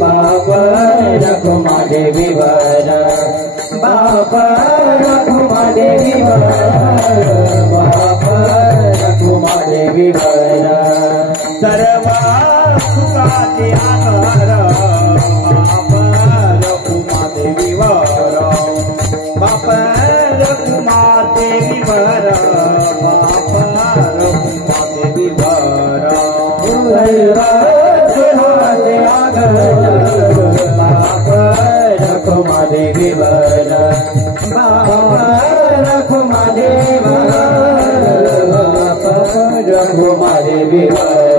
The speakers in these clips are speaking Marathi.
बाप रखुमा देवी वर बाप रखुमा देवी वर बाप रखुमा देवी वर सर्व सुखाचे आधार बाप रखुमा देवी वर बाप रखुमा देवी वर बाप रखुमा देवी वर सुहाचे आधार बाप रखुमा देवी वर बाप रखुमा देवी वर बाप रखुमा देवी वर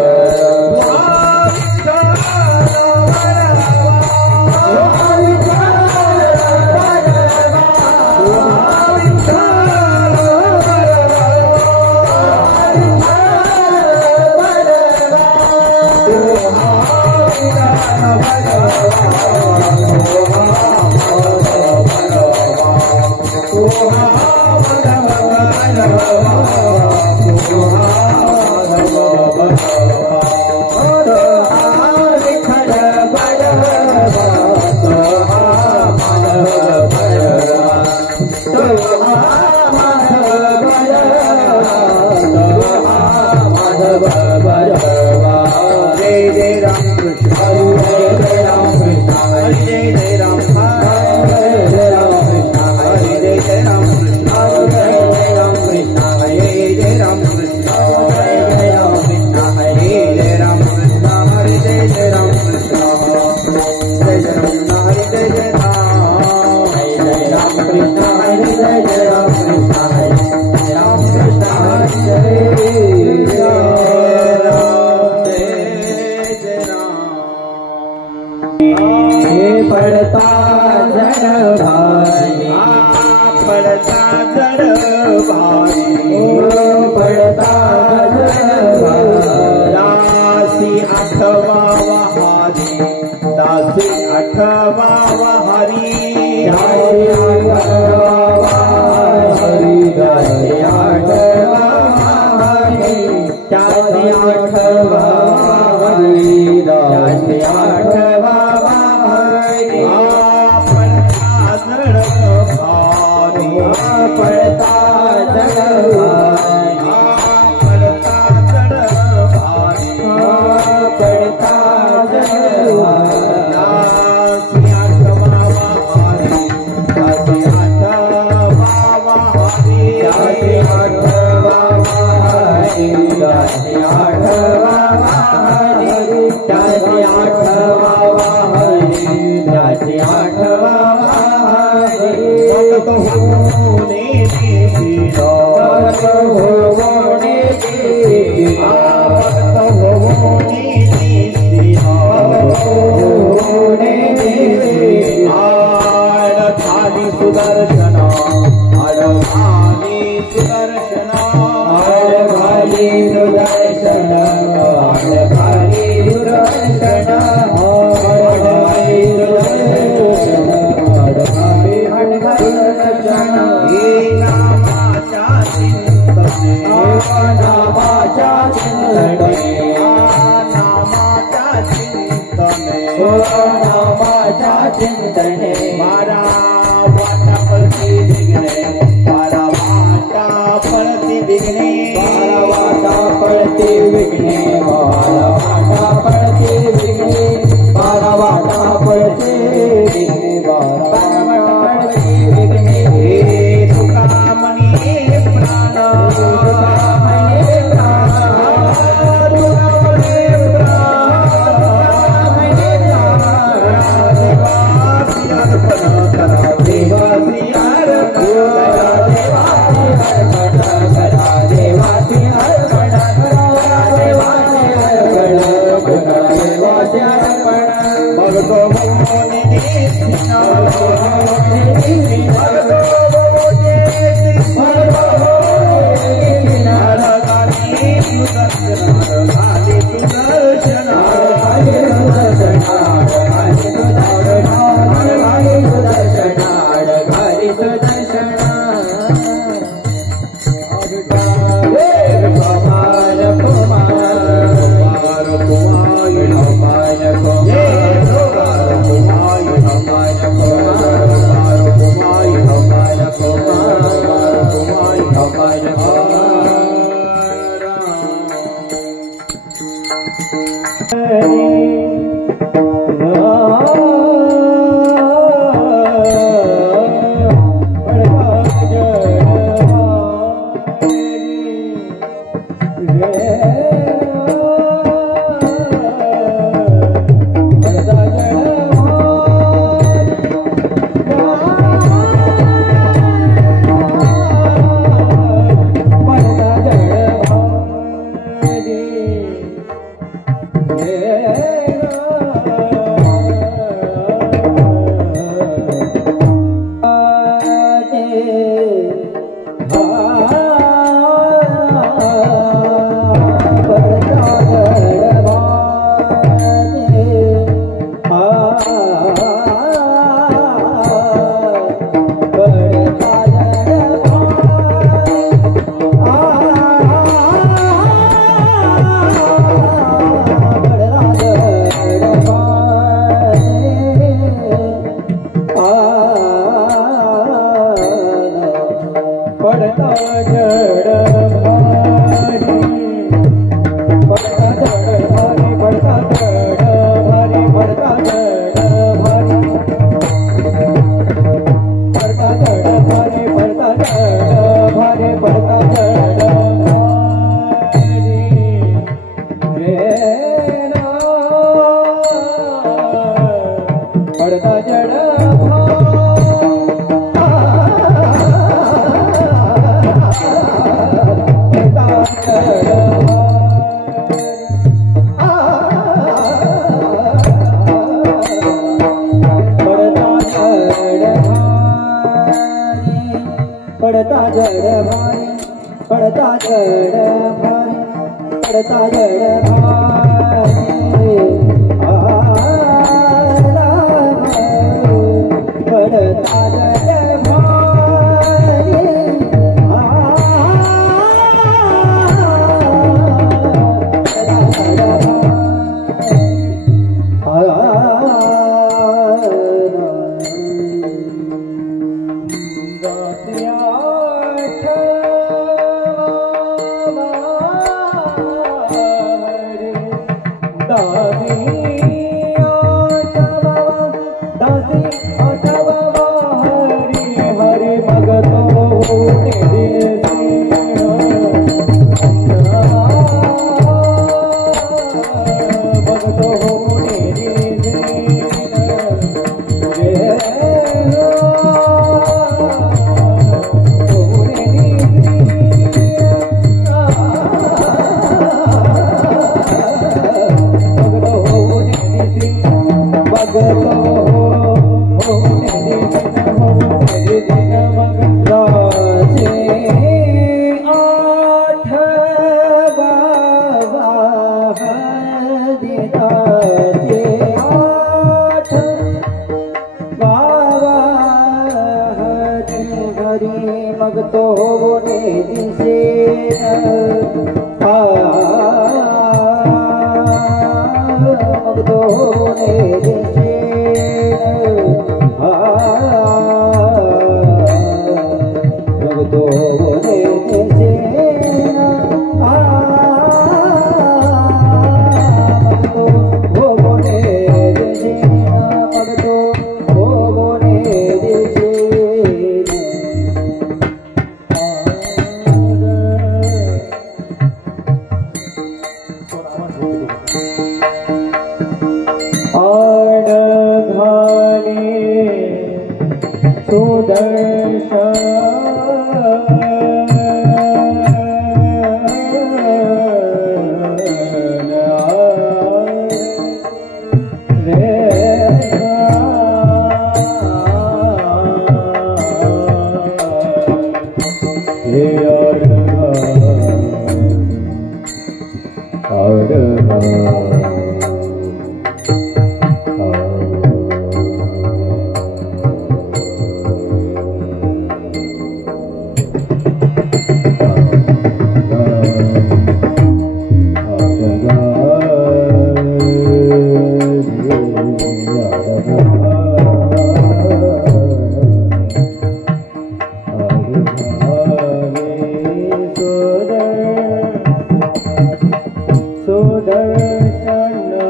Sudarsana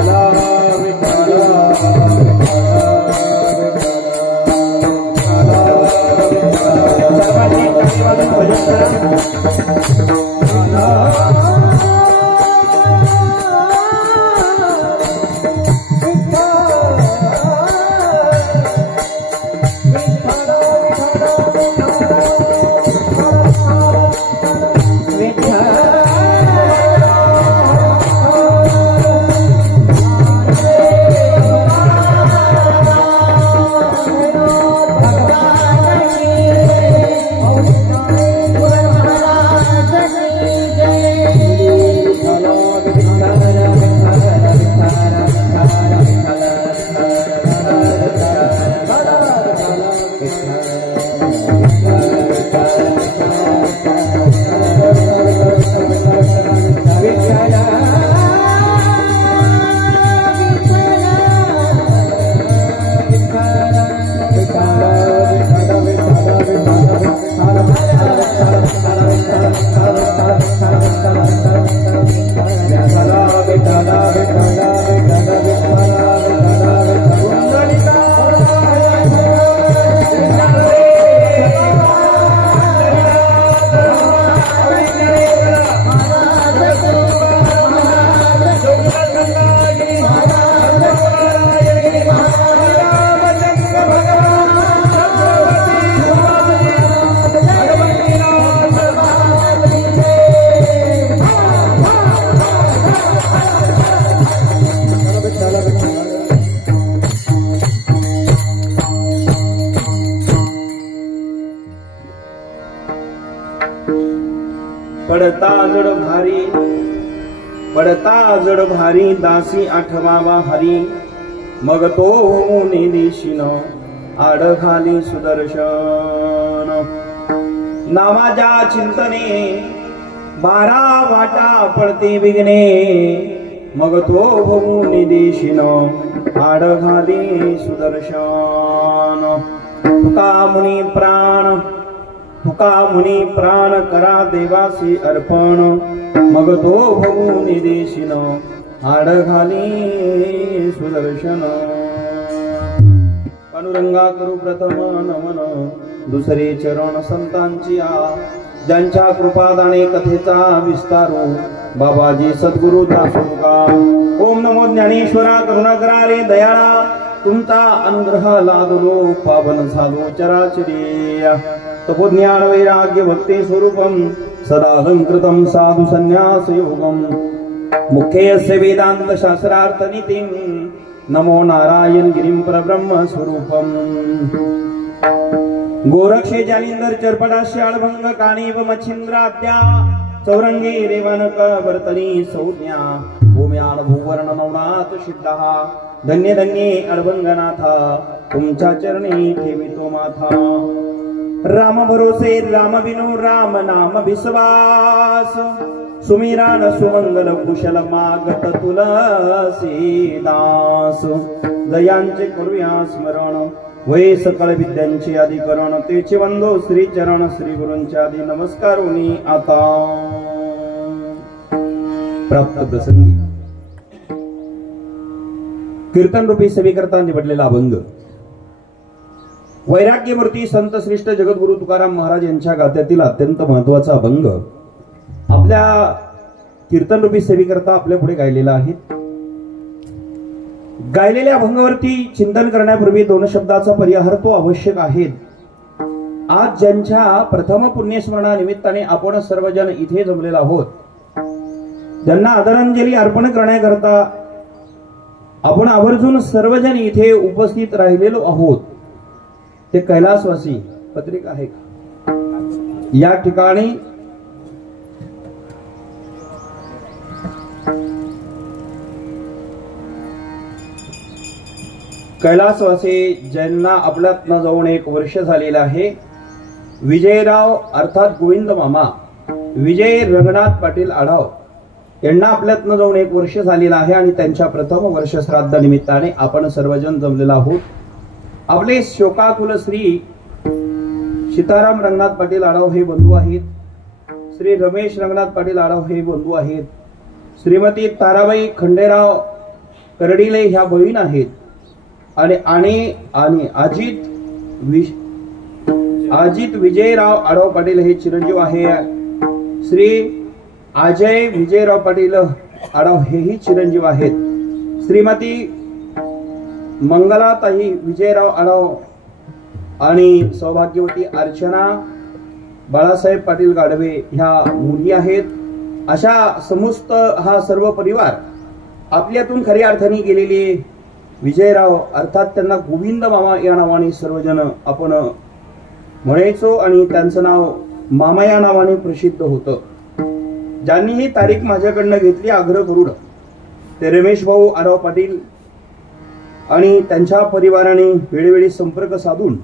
Allah जड भारी पडता जड भारी दासी आठवावा हरी मग तो निदिशिन आड घाली सुदर्शन नामाच्या चिंतने 12 वाटा पडते विघ्ने मग तो निदिशिन आड घाली सुदर्शन तुका मुनी प्राण करा देवासी अर्पण मग तो निदेशिन आड घाली सुदर्शन पांडुरंगा करू प्रथम नमन दुसरे चरण संतांची ज्यांच्या कृपादाने कथेचा विस्तारो बाबाजी सद्गुरु दासोगा ओम नमो ज्ञानेश्वरा करुणाकरा रे दयाळा तुमचा अनुग्रह लादलो पावन झालो चराचरी तपोज्ञान वैराग्य भक्ती स्वरूपम सदा अलंकृतम साधु संन्यास योगम मुख्यस्य वेदांत शास्त्रार्थ नीतिं नमो नारायण गिरिं परब्रह्म स्वरूपम गोरक्षे जालिंदर चरपटास्य अळभंग काणीव मच्छिंद्राद्या चौरंगी रेवानक वर्तनी संज्ञा भूम्यान भूवर्ण नवनाथ सिद्धा धन्य धन्य अळभंगनाथा तुमच्या चरणी ठेवितो माथा राम भरोसे राम विनो राम नाम विश्वास सुमिरान सुमंगल कुशल मागत तुलसी दास दयांचे करूया स्मरण वै सकळ विद्यांचे अधिकरण तेचे वंदो श्री चरण श्री गुरूंच्या आदी नमस्कारोनी आता प्राप्त प्रसंगी कीर्तन रूपी सेवेकरता निवडलेला अभंग वैराग्यमूर्ती संत श्रेष्ठ जगद्गुरु तुकाराम महाराज यांच्या गात्यातील अत्यंत महत्वाचा अभंग आपल्या कीर्तन रूपी सेवेकरता आपल्या पुढे गायलेला आहे। गायलेल्या अभंगावरती चिंतन करण्यापूर्वी 2 शब्दाचा परिहार तो आवश्यक आहे। आज ज्यांच्या प्रथम पुण्यस्मरणा निमित्ताने आपण सर्वजण इथे जमलेलो आहोत, ज्यांना आदरांजली अर्पण करण्याकरता आपण आवर्जून सर्वजण इथे उपस्थित राहिलेलो आहोत, ते कैलासवासी पत्रिका आहे का? या ठिकाणी कैलासवासी ज्यांना आपल्यात न जाऊन 1 वर्ष झालेलं आहे, विजयराव अर्थात गोविंद मामा विजय रंगनाथ पाटील आढाव यांना आपल्यात न जाऊन 1 वर्ष झालेलं आहे आणि त्यांच्या प्रथम वर्ष श्राद्ध निमित्ताने आपण सर्वजण जमलेलो आहोत। आपले शोकाकुल श्री सीताराम रंगनाथ पाटील आढाव हे बंधू आहेत, श्री रमेश रंगनाथ पाटील आढाव हे बंधू आहेत, श्रीमती ताराबाई खंडेराव करडीले ह्या बहीण आहेत आणि अजित विजयराव आढाव पाटील हे चिरंजीव आहे, श्री अजय विजयराव पाटील आढाव हेही चिरंजीव आहेत, श्रीमती मंगलाताई विजयराव आढाव आणि सौभाग्यवती अर्चना बाळासाहेब पाटील गाडवे ह्या मुली आहेत। अशा समस्त हा सर्व परिवार आपल्यातून खऱ्या अर्थाने गेलेले विजयराव अर्थात त्यांना गोविंद मामा या नावाने सर्वजण आपण म्हणायचो आणि त्यांचं नाव मामा या नावाने प्रसिद्ध होतं। ज्यांनी ही तारीख माझ्याकडनं घेतली आग्रह करून ते रमेश भाऊ आढाव पाटील आणि त्यांच्या परिवाराने वेळोवेळी संपर्क साधून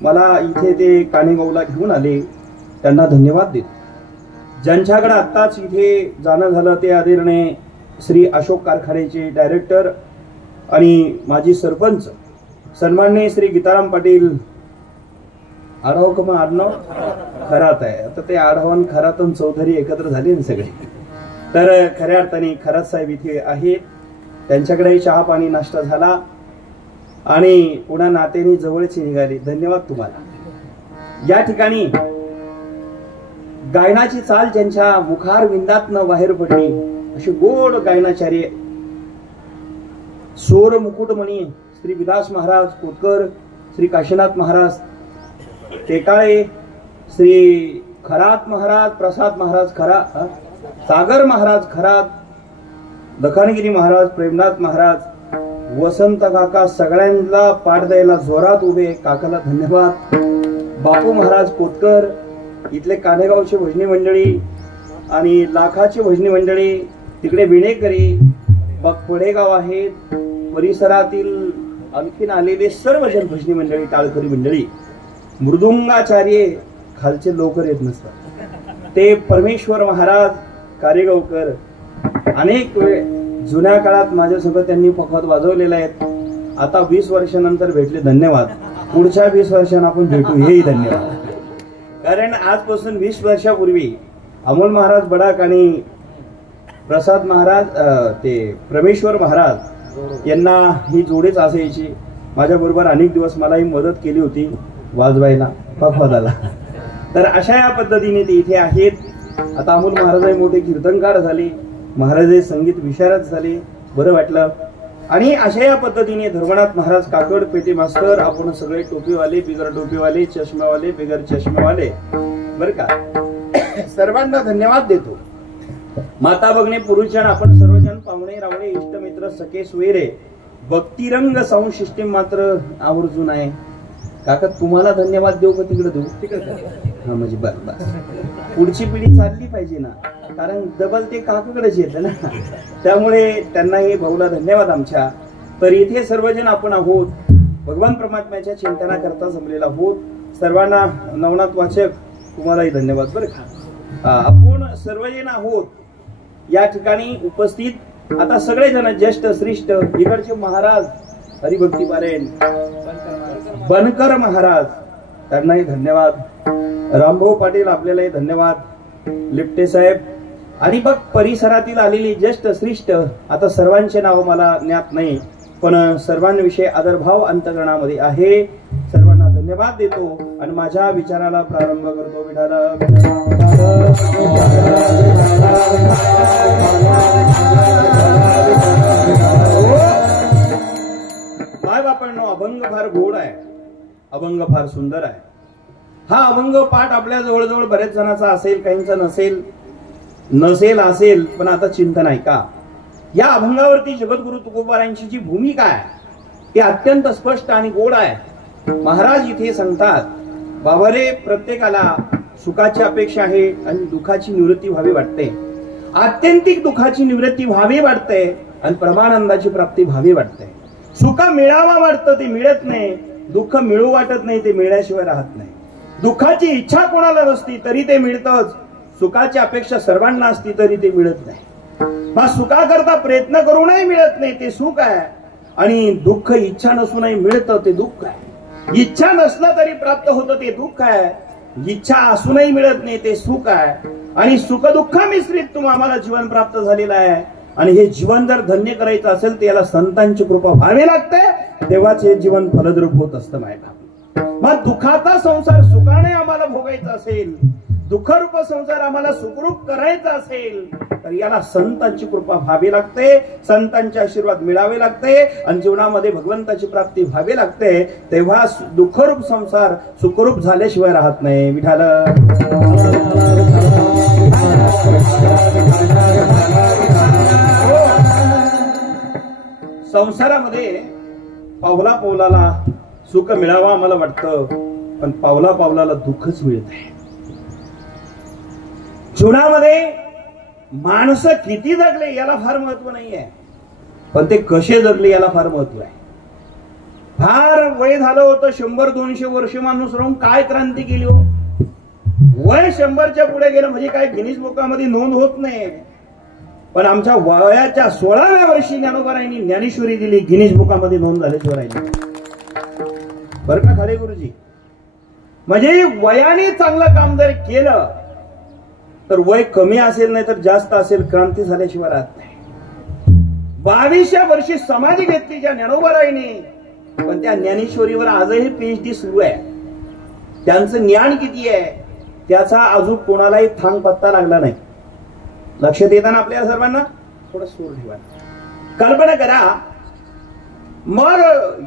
मला इथे ते काणेगावला घेऊन आले, त्यांना धन्यवाद देतो। ज्यांच्याकडे आत्ताच इथे जाणं झालं ते आदरणीय श्री अशोक कारखान्याचे डायरेक्टर आणि माजी सरपंच सन्माननीय श्री गीताराम पाटील आढाव कम आडनाव खरात आहे, आता ते आढावन खरातून चौधरी एकत्र झाले ना सगळे, तर खऱ्या अर्थाने खरात साहेब इथे आहेत, त्यांच्याकडे चहा पाणी नाश्ता झाला आणि पुन्हा नातेनी जवळची निघाली। धन्यवाद तुम्हाला। या ठिकाणी गायनाची चाल ज्यांच्या मुखार विंदातनं बाहेर पडली अशी गोड गायनाचार्य सोर मुकुटमणी श्री विलास महाराज कोतकर, श्री काशीनाथ महाराज टेकाळे, श्री खरात महाराज प्रसाद महाराज खरा सागर महाराज खरात, दखनगिरी महाराज प्रेमनाथ महाराज, वसंत काका सगळ्यांना पाठ द्यायला जोरात उभे, काकाला धन्यवाद। बापू महाराज कोतकर, इथले कानेगावचे भजनी मंडळी आणि लाखाची भजनी मंडळी तिकडे विणेकरी बकपडेगाव आहेत, परिसरातील आणखीन आलेले सर्वजण भजनी मंडळी, टाळकरी मंडळी, मृदुंगाचार्य खालचे लोक येत नसतात ते परमेश्वर महाराज कारेगावकर अनेक वेळ जुन्या काळात माझ्यासोबत त्यांनी पखवाज वाजवलेले आहेत. आता 20 वर्षानंतर भेटले, धन्यवाद. पुढच्या 20 वर्षांना आपण भेटू, हेही धन्यवाद. कारण आजपासून 20 वर्षापूर्वी अमोल महाराज बडाक आणि प्रसाद महाराज ते परमेश्वर महाराज यांना ही जोडीच असायची. माझ्याबरोबर अनेक दिवस मलाही मदत केली होती वाजवायला पखवाजाला. तर अशा या पद्धतीने ते इथे आहेत. आता अमोल महाराज मोठे कीर्तनकार झाले, महाराज संगीत विशारद झाले, बरं वाटलं. आणि अशा या पद्धतीने धर्मनाथ महाराज काकड पेटे मास्तर, आपण सगळे टोपीवाले, बिगर टोपीवाले, चष्मेवाले, बिगर चष्मेवाले, बर का, सर्वांना धन्यवाद देतो. माता भगिनी पुरुषजन आपण सर्वजन पाहुणे रावळे इष्टमित्र सखे सोयरे भक्तिरंग साऊंड सिस्टीम मात्र आवर्जून आहे. काका तुम्हाला धन्यवाद देऊ का तिकडे देऊ? हा म्हणजे बस पुढची पिढी चालली पाहिजे ना, कारण डबल ते काकाकडेच येतं ना, त्यामुळे त्यांनाही भाऊला धन्यवाद आमच्या. तर इथे सर्वजण आपण आहोत, भगवान परमात्म्याच्या चिंतना करता जमलेला आहोत. सर्वांना नवनाथ वाचक तुम्हालाही धन्यवाद बरं का. आपण सर्वजण आहोत या ठिकाणी उपस्थित. आता सगळेजण ज्येष्ठ श्रेष्ठ इकडचे महाराज हरिभक्ती पारायण बनकर महाराज, त्यांनाही धन्यवाद. रामभाऊ पाटील आपल्यालाही धन्यवाद. लिप्टे साहेब आणि बघ परिसरातील आलेली ज्येष्ठ श्रेष्ठ, आता सर्वांचे नाव मला ज्ञात नाही, पण सर्वांविषयी आदरभाव अंतकरणामध्ये आहे. सर्वांना धन्यवाद देतो आणि माझ्या विचाराला प्रारंभ करतो. माय बापांनो, अभंग फार गोड आहे, अभंग फार सुंदर आहे. हा अभंग पाठ आपल्या जवळजवळ बरेच जणांचा असेल, काहींचा नसेल असेल, पण आता चिंतन आहे का या अभंगावरती जगद्गुरु तुकोबारायांची जी भूमिका आहे ती अत्यंत स्पष्ट आणि गोड आहे. महाराज इथे सांगतात, बाबा रे, प्रत्येकाला सुखाची अपेक्षा आहे आणि दुःखाची निवृत्ती व्हावी वाटते. आत्यंतिक दुःखाची निवृत्ती व्हावी वाटते आणि परमानंदाची प्राप्ती व्हावी वाटते. सुख मिळावा वाटतं ते मिळत नाही, दुःख मिळू वाटत नाही ते मिळण्याशिवाय राहत नाही. दुःखाची इच्छा कोणाला नसती तरी ते मिळतच, सुखाची अपेक्षा सर्वांना असती तरी ते मिळत नाही. मग सुखाकरता प्रयत्न करूनही मिळत नाही ते सुख आहे, आणि दुःख इच्छा नसूनही मिळतं ते दुःख आहे. इच्छा नसलं तरी प्राप्त होतं ते दुःख आहे, इच्छा असूनही मिळत नाही ते सुख आहे. आणि सुख दुःख मिश्रित आम्हाला जीवन प्राप्त झालेलं आहे. आणि हे जीवन जर धन्य करायचं असेल तर याला संतांची कृपा व्हावी लागते, तेव्हाच हे जीवन फलद्रूप होत असतं. माहिती मग दुःखाचा संसार सुखाने आम्हाला भोगायचा असेल, दुःखरूप संसार आम्हाला सुखरूप करायचा असेल तर याला संतांची कृपा व्हावी लागते, संतांचे आशीर्वाद मिळावे लागते आणि जीवनामध्ये भगवंताची प्राप्ती व्हावी लागते. तेव्हा दुःखरूप संसार सुखरूप झाल्याशिवाय राहत नाही. विठाल संसारामध्ये पावला पावलाला सुख मिळावा आम्हाला वाटतं, पण पावला पावलाला दुःखच मिळत आहे. जीवनामध्ये माणसं किती जगले याला फार महत्व नाहीये, पण ते कसे जगले याला फार महत्व आहे. फार वय झालं होतं, 100-200 वर्ष माणूस राहून काय क्रांती केली हो. वय 100च्या पुढे गेलं म्हणजे काय गिनीज बुकामध्ये नोंद होत नाही. पण आमच्या वयाच्या 16व्या वर्षी ज्ञानोबारायांनी ज्ञानेश्वरी दिली, गिनीज बुकामध्ये नोंद झाल्याशिवाय राहिली. बरं का खाडे गुरुजी, म्हणजे वयाने चांगलं काम जर केलं तर वय कमी असेल नाही तर जास्त असेल, क्रांती झाल्याशिवाय राहत नाही. 22व्या वर्षी समाधी घेतली ज्या ज्ञानोबारायांनी, पण त्या ज्ञानेश्वरीवर आजही PhD सुरू आहे. त्यांचं ज्ञान किती आहे त्याचा अजून कोणालाही थांग पत्ता लागला नाही. लक्षात येताना आपल्या सर्वांना थोडं सूर ठेवा. कल्पना करा, मग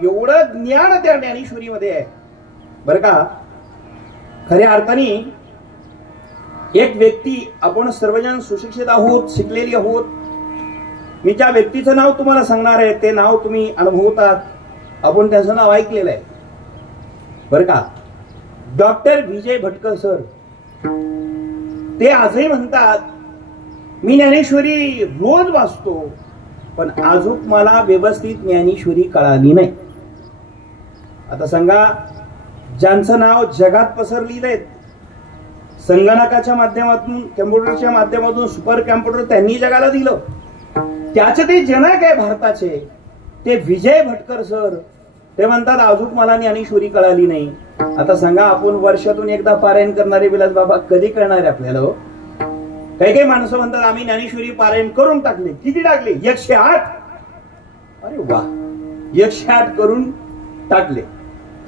एवढं ज्ञान त्या ज्ञानेश्वरीमध्ये आहे बरं का. खऱ्या अर्थाने एक व्यक्ती, आपण सर्वजण सुशिक्षित आहोत, शिकलेली आहोत. मी ज्या व्यक्तीचं नाव तुम्हाला सांगणार आहे ते नाव तुम्ही अनुभवतात, आपण त्याचं नाव ऐकलेलं आहे बरं का. Doctor Vijay Bhatkar sir. ते आजही म्हणतात मी ज्ञानेश्वरी रोज वाचतो, पण अजून मला व्यवस्थित ज्ञानेश्वरी कळाली नाही. आता सांगा, ज्यांचं नाव जगात पसरलेलं आहे, संगणकाच्या माध्यमातून, कम्प्युटरच्या माध्यमातून, सुपर कम्प्युटर त्यांनी जगाला दिलं, त्याचे ते जनक आहे भारताचे, ते विजय भटकर सर, ते म्हणतात अजून मला ज्ञानेश्वरी कळाली नाही. आता सांगा, आपण वर्षातून एकदा पारायण करणारे विलास बाबा कधी कळणार आहे आपल्याला? काही काही माणसं म्हणतात आम्ही ज्ञानेश्वरी पारायण करून टाकले. किती टाकले? 108. अरे वा, 108 करून टाकले.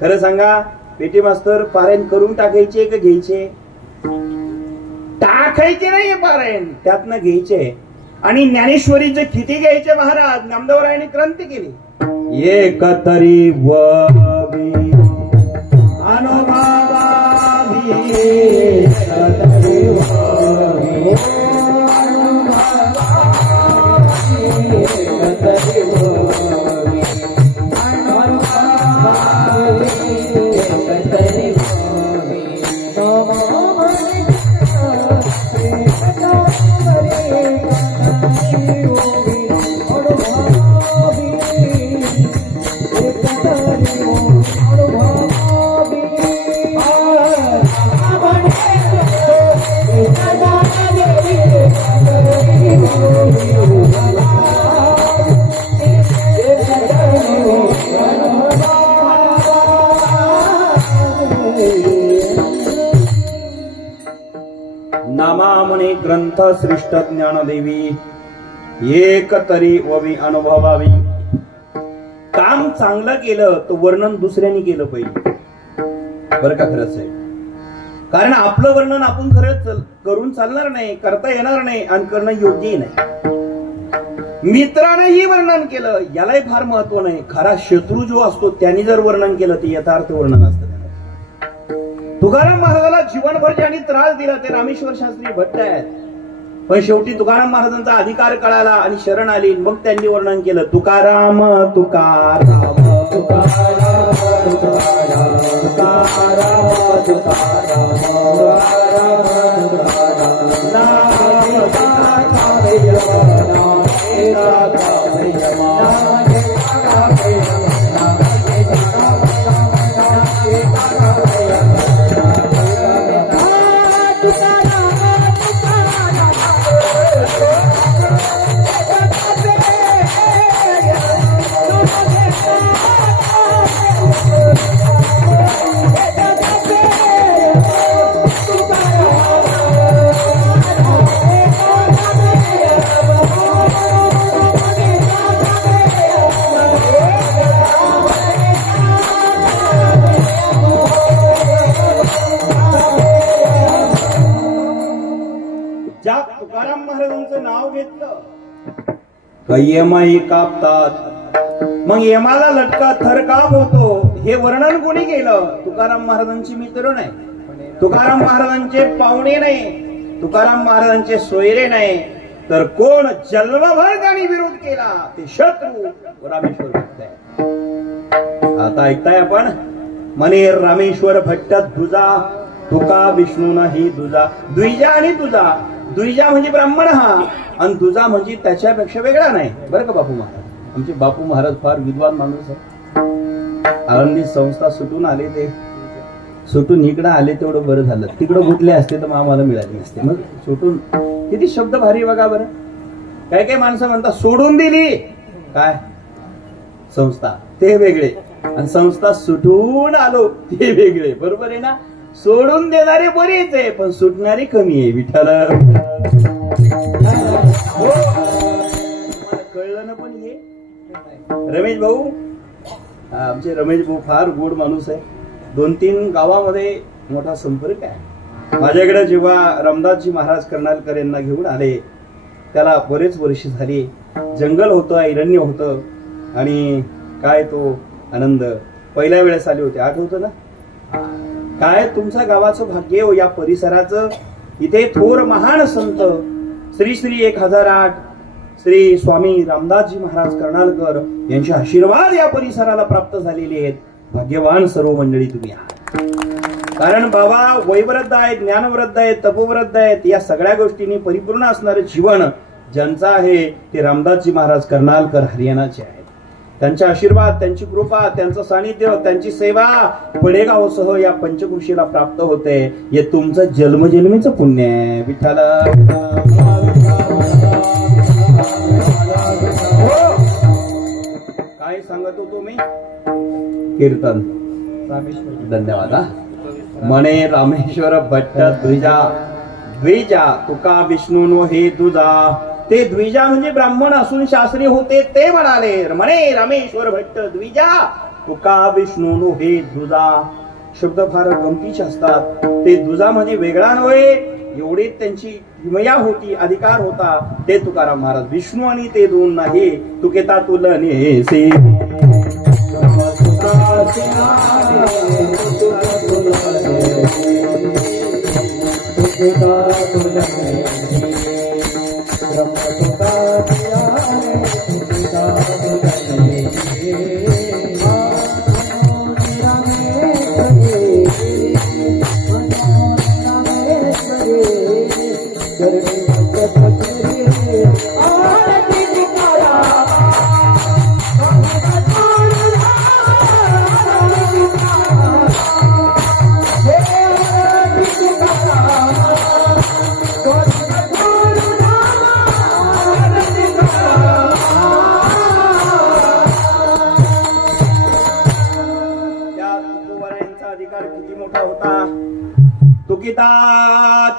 खरं सांगा पेटी मास्तर, पारायण करून टाकायचे का घ्यायचे? टाकायचे नाहीये पारायण, त्यातनं घ्यायचे. आणि ज्ञानेश्वरीचे किती घ्यायचे महाराज? नामदेवरायांनी क्रांती केली. एकतरी ववी अनुभवावी, एकतरी ववी अनुभवावी, एकतरी ववी अनुभवावी, एकतरी ववी नामामुने ग्रंथ श्रेष्ठ ज्ञानदेवी, एक तरी ववी अनुभवावी. काम चांगलं केलं तर वर्णन दुसऱ्यांनी केलं पाहिजे, बरं का? खरंच आहे. कारण आपलं वर्णन आपण खरंच करून चालणार नाही, करता येणार नाही आणि करणं योग्यही नाही. मित्रानेही वर्णन केलं यालाही फार महत्व नाही. खरा शत्रू जो असतो त्यांनी जर वर्णन केलं ते यथार्थ वर्णन असतं. तुकाराम महाराजाला जीवनभर ज्यांनी त्रास दिला ते रामेश्वर शास्त्री भट्ट आहेत, पण शेवटी तुकाराम महाराजांचा अधिकार कळाला आणि शरण आली, मग त्यांनी वर्णन केलं तुकाराम तुकाराम तुकाराम तुकाराम तुकाराम यमही कापतात, मग यमाला लटका थरकाप होतो. हे वर्णन कोणी केलं? तुकाराम महाराजांचे मित्र नाही, तुकाराम महाराजांचे पाहुणे नाही, तुकाराम महाराजांचे सोयरे नाही, तर कोण जन्मभर त्यांनी विरोध केला ते शत्रू रामेश्वर भट्ट आहे. आता ऐकताय आपण? म्हणे रामेश्वर भट्ट दुजा, तुका विष्णू नाही दुजा. द्विजा आणि तुझा, द्विजा म्हणजे ब्राह्मण हा, आणि तुझा म्हणजे त्याच्यापेक्षा वेगळा नाही, बरं का? बापू महाराज, आमचे बापू महाराज फार विद्वान माणूस आहे. आळंदी संस्था सुटून आले, ते सुटून इकडं आले तेवढं बरं झालं. तिकडं गुंतले असते तर मग आम्हाला मिळाली नसते. मग सुटून किती शब्द भारी बघा बरं. काय काय माणसं म्हणतात सोडून दिली काय संस्था, ते वेगळे, आणि संस्था सुटून आलो ते वेगळे. बरोबर आहे ना? सोडून देणारे बरेच आहे, पण सुटणारे कमी आहे. विठ्ठल कळलं ना? पण हे रमेश भाऊ, आमचे रमेश भाऊ फार गोड माणूस आहे. 2-3 गावामध्ये मोठा संपर्क आहे. माझ्याकडे जेव्हा रामदासजी महाराज कर्नालकर यांना घेऊन आले, त्याला बरेच वर्ष झाली. जंगल होतं, ऐरण्य होतं, आणि काय तो आनंद पहिल्या वेळेस आले होते, आठवतं ना? काय तुमच्या गावाचं भाग्य हो, या परिसराचं. इथे थोर महान संत श्री श्री 1008 श्री स्वामी रामदासजी महाराज कर्नालकर यांचे आशीर्वाद या परिसराला प्राप्त झालेले आहेत. भाग्यवान सर्व मंडळी तुम्ही आहात. कारण बाबा वैवृद्ध आहेत, ज्ञानवृद्ध आहेत, तपोवृद्ध आहेत, या सगळ्या गोष्टींनी परिपूर्ण असणारे जीवन ज्यांचं आहे ते रामदासजी महाराज कर्नालकर हरियाणाचे आहेत. त्यांचे आशीर्वाद, त्यांची कृपा, त्यांचं सानिध्य, त्यांची सेवा पडेगावसह या पंचकृषीला प्राप्त होते. हे तुमचं जन्मजन्मीचं पुण्य आहे. विठ्ठल काय सांगत होतो मी? कीर्तन. धन्यवाद. म्हणे रामेश्वर भट्ट द्विजा तुका विष्णू हे तुझा. ते द्विजा म्हणजे ब्राह्मण असून शास्त्री होते. ते म्हणाले म्हणे रामेश्वर भट्ट द्विजा तुका विष्णू हे दुजा. शब्द फार गमतीचे असतात. ते दुजा म्हणजे वेगळा नव्हे, एवढी त्यांची हिमया होती, अधिकार होता. ते तुकाराम महाराज विष्णू आणि ते दोन नाही. तुकेता तुलने से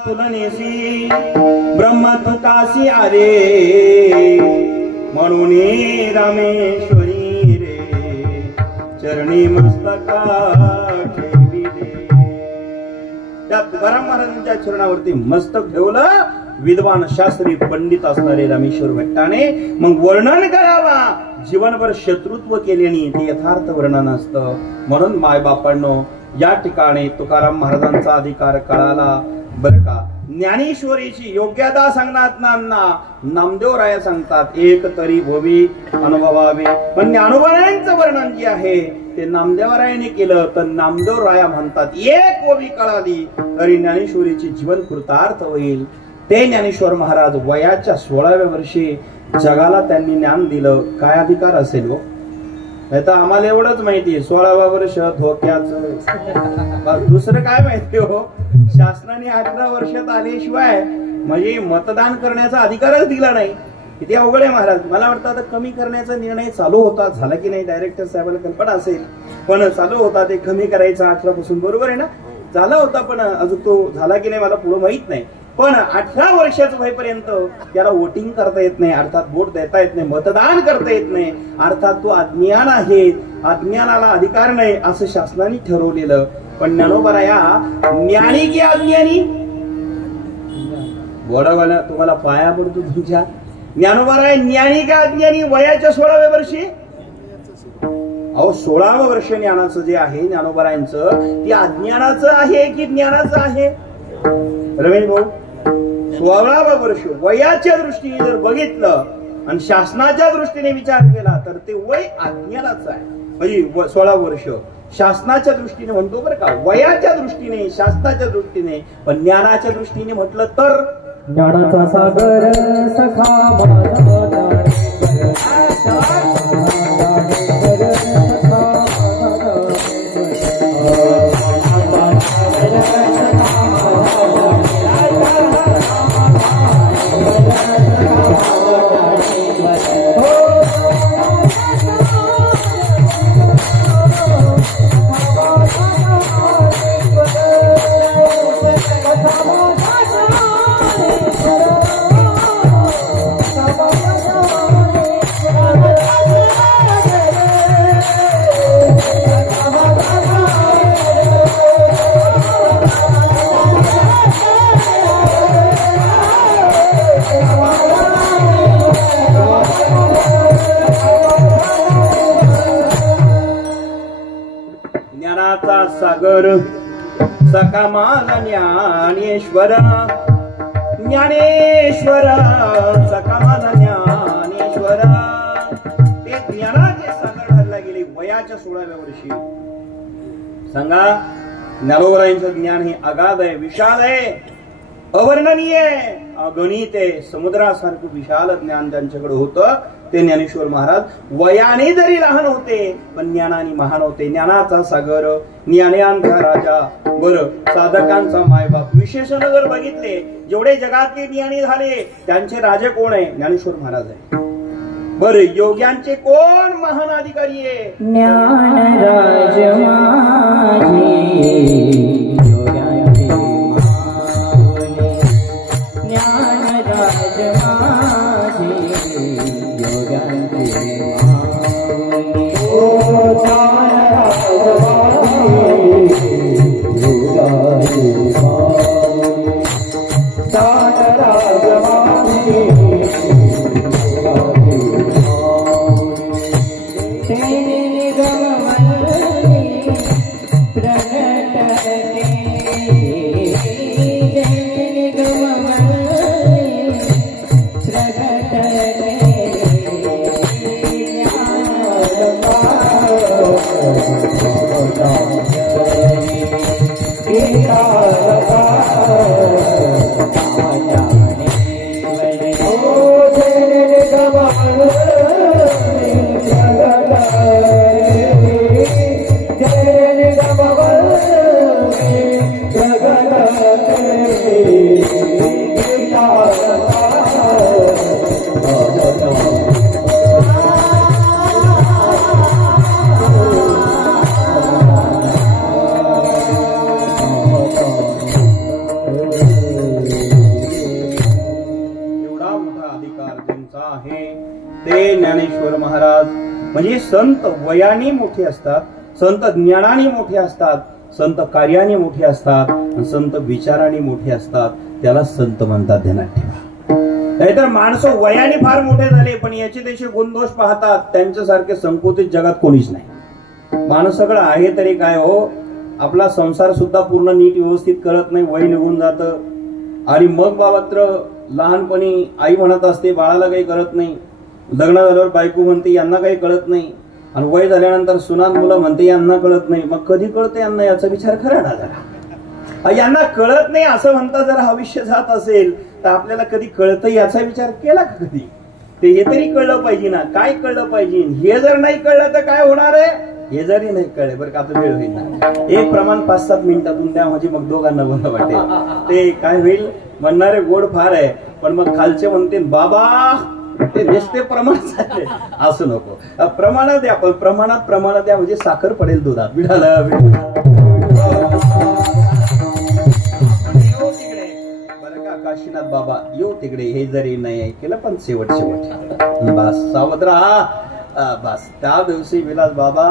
तुलनेसी ब्रह्म तुकासी आरे म्हणून रामेश्वरी रे चरणी मस्तका ठेवी दे. त्या तुकाराम महाराजांच्या चरणावरती मस्तक ठेवलं विद्वान शास्त्री पंडित असणारे रामेश्वर भट्टाने. मग वर्णन करावा, जीवनभर शत्रुत्व केल्याने ते यथार्थ वर्णन असतं. म्हणून मायबापांनो या ठिकाणी तुकाराम महाराजांचा अधिकार कळाला बर का. ज्ञानेश्वरीची योग्यता सांगताना नामदेव राय सांगतात एक तरी भोवी अनुभवावे. पण ज्ञानोबरायांचं वर्णन जे आहे ते नामदेवरायाने केलं तर नामदेव राया म्हणतात एक ओवी कळाली तरी ज्ञानेश्वरीची जीवन कृतार्थ होईल. ते ज्ञानेश्वर महाराज वयाच्या 16व्या वर्षी जगाला त्यांनी ज्ञान दिलं. काय अधिकार असेल हो? तर आम्हाला एवढंच माहिती 16वा वर्ष धोक्याचं. दुसरं काय माहिती हो? शासनाने 18 वर्षात आल्याशिवाय म्हणजे मतदान करण्याचा अधिकारच दिला नाही. किती अवघड आहे महाराज. मला वाटतं आता कमी करण्याचा निर्णय चालू होता, झाला की नाही डायरेक्टर साहेबांना कल्पना असेल, पण चालू होता ते कमी करायचा 18 पासून. बरोबर आहे ना? झाला होता पण अजून तो झाला की नाही मला पुढे माहित नाही. पण 18 वर्षाचं होईपर्यंत त्याला वोटिंग करता येत नाही, अर्थात वोट देता येत नाही, मतदान करता येत नाही, अर्थात तो अज्ञान आहे, अज्ञानाला अधिकार नाही असं शासनाने ठरवलेलं. पण ज्ञानोबराया ज्ञानी की अज्ञानी? बोला तुम्हाला पाया पडतो तुमच्या. ज्ञानोबराय ज्ञानी का अज्ञानी? वयाच्या 16व्या वर्षी. अहो 16वं वर्ष ज्ञानाचं जे आहे ज्ञानोबरायांचं ते अज्ञानाचं आहे की ज्ञानाचं आहे? रमेश भाऊ 16वा वर्ष वयाच्या दृष्टीने जर बघितलं आणि शासनाच्या दृष्टीने विचार केला तर ते वय अज्ञानाचं आहे. म्हणजे 16 वर्ष शासनाच्या दृष्टीने म्हणतो बरं का, वयाच्या दृष्टीने शासनाच्या दृष्टीने. पण ज्ञानाच्या दृष्टीने म्हटलं तर ज्ञानाचा सागर सखा सागर सखा माझा ज्ञानेश्वर. ज्ञानेश्वर सखा माझा ज्ञानेश्वर. ते ज्ञानाचे सागर ठरला गेले वयाच्या 16व्या वर्षी. सांगा ज्ञानोबरायांचं ज्ञान हे अगाध आहे, विशाल आहे, अवर्णनीय आहे, अगणित आहे. समुद्रासारखं विशाल ज्ञान ज्यांच्याकडे होतं ते ज्ञानेश्वर महाराज वयाने जरी लहान होते पण ज्ञानाने महान होते. ज्ञानाचा सागर, ज्ञानांचा राजा, बरं साधकांचा मायबाप. विशेषण जर बघितले जेवढे जगातले ज्ञानी झाले त्यांचे राजे कोण आहे? ज्ञानेश्वर महाराज आहे. बर योग्यांचे कोण महान अधिकारी आहे? ज्ञानराज माझे योग्यांचे माऊली, ज्ञानराज माझे योग्यांचे माऊली. ओ ज्ञानराज माझे योग्यांचे माऊली, ज्ञानराज माझे ज्ञानेश्वर महाराज. म्हणजे संत वयाने मोठे असतात, संत ज्ञानाने मोठे असतात, संत कार्याने मोठे असतात, संत विचाराने मोठे असतात. त्याला संत म्हणतात, ध्यानात ठेवा. नाहीतर माणसं वयाने फार मोठे झाले पण याचे त्याचे गुणदोष पाहतात, त्यांच्यासारखे संकुचित जगात कोणीच नाही. माणूस सगळं आहे तरी काय हो, आपला संसार सुद्धा पूर्ण नीट व्यवस्थित करत नाही, वय निघून जातं. आणि मग बाबत्र लहानपणी आई म्हणत असते बाळाला काही करत नाही, लग्न झाल्यावर बायको म्हणते यांना काही कळत नाही, आणि वय झाल्यानंतर सुनान मुलं म्हणते यांना कळत नाही. मग कधी कळते यांना याचा विचार करा ना जरा. यांना कळत नाही असं म्हणता जर भविष्य जात असेल तर आपल्याला कधी कळतं याचा विचार केला का कधी? ते हे तरी कळलं पाहिजे ना, काय कळलं पाहिजे. हे जर नाही कळलं तर काय होणार आहे? हे जरी नाही कळले बरं का, आता वेळ होईल ना, एक प्रमाण 5-7 मिनिटातून द्या म्हणजे मग दोघांना बरं वाटेल. ते काय होईल म्हणणारे गोड फार आहे पण मग खालचे म्हणतील बाबा ते नुसते प्रमाण झाले असं नको. प्रमाणात द्या, पण प्रमाणात द्या म्हणजे साखर पडेल दुधात. बिडाला बरं का काशीनाथ बाबा येऊ तिकडे, हे जरी नाही केलं पण शेवट बस सावध राहा. बस त्या दिवशी विलास बाबा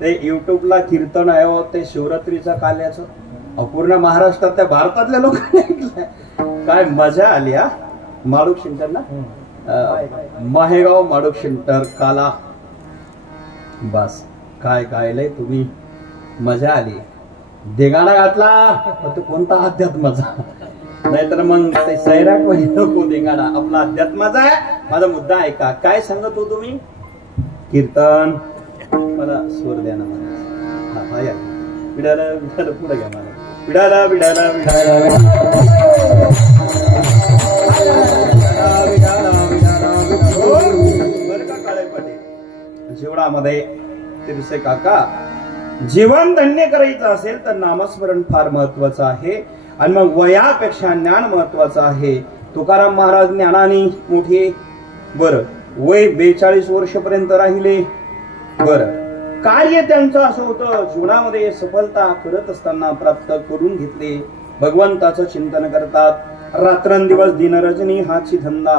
ते युट्यूबला कीर्तन आहे ते शिवरात्रीचा काल्याचं पूर्ण महाराष्ट्रातल्या भारतातल्या लोकांनी ऐकलंय. काय मजा आली हा. माडूक सेंटरला माहेगाव माडूक सेंटर काला. बस काय गायलंय तुम्ही, मजा आली. देगाणा घातला तर कोणता अध्यात्माचा, नाहीतर मग ते सैराट नको देगाणा. आपला अध्यात्माचा आहे. माझा मुद्दा ऐका, काय सांगत हो तुम्ही? कीर्तन मला स्वर द्या ना मला. विडाला विडाला पुढे घ्या मला. विडाला विडाला विडाला जीवनामध्ये तिरसे काका जीवन धन्य करायचं असेल तर नामस्मरण फार महत्वाचं आहे. आणि मग वयापेक्षा ज्ञान महत्वाचं आहे. तुकाराम महाराज ज्ञानाने मोठे, बरं वय 42 वर्षपर्यंत राहिले. बरं कार्य त्यांचं असं होतं, जीवनामध्ये सफलता करत असताना प्राप्त करून घेतले. भगवंताचं चिंतन करतात. रात्रंदिवस दिनरजनी हाची धंदा,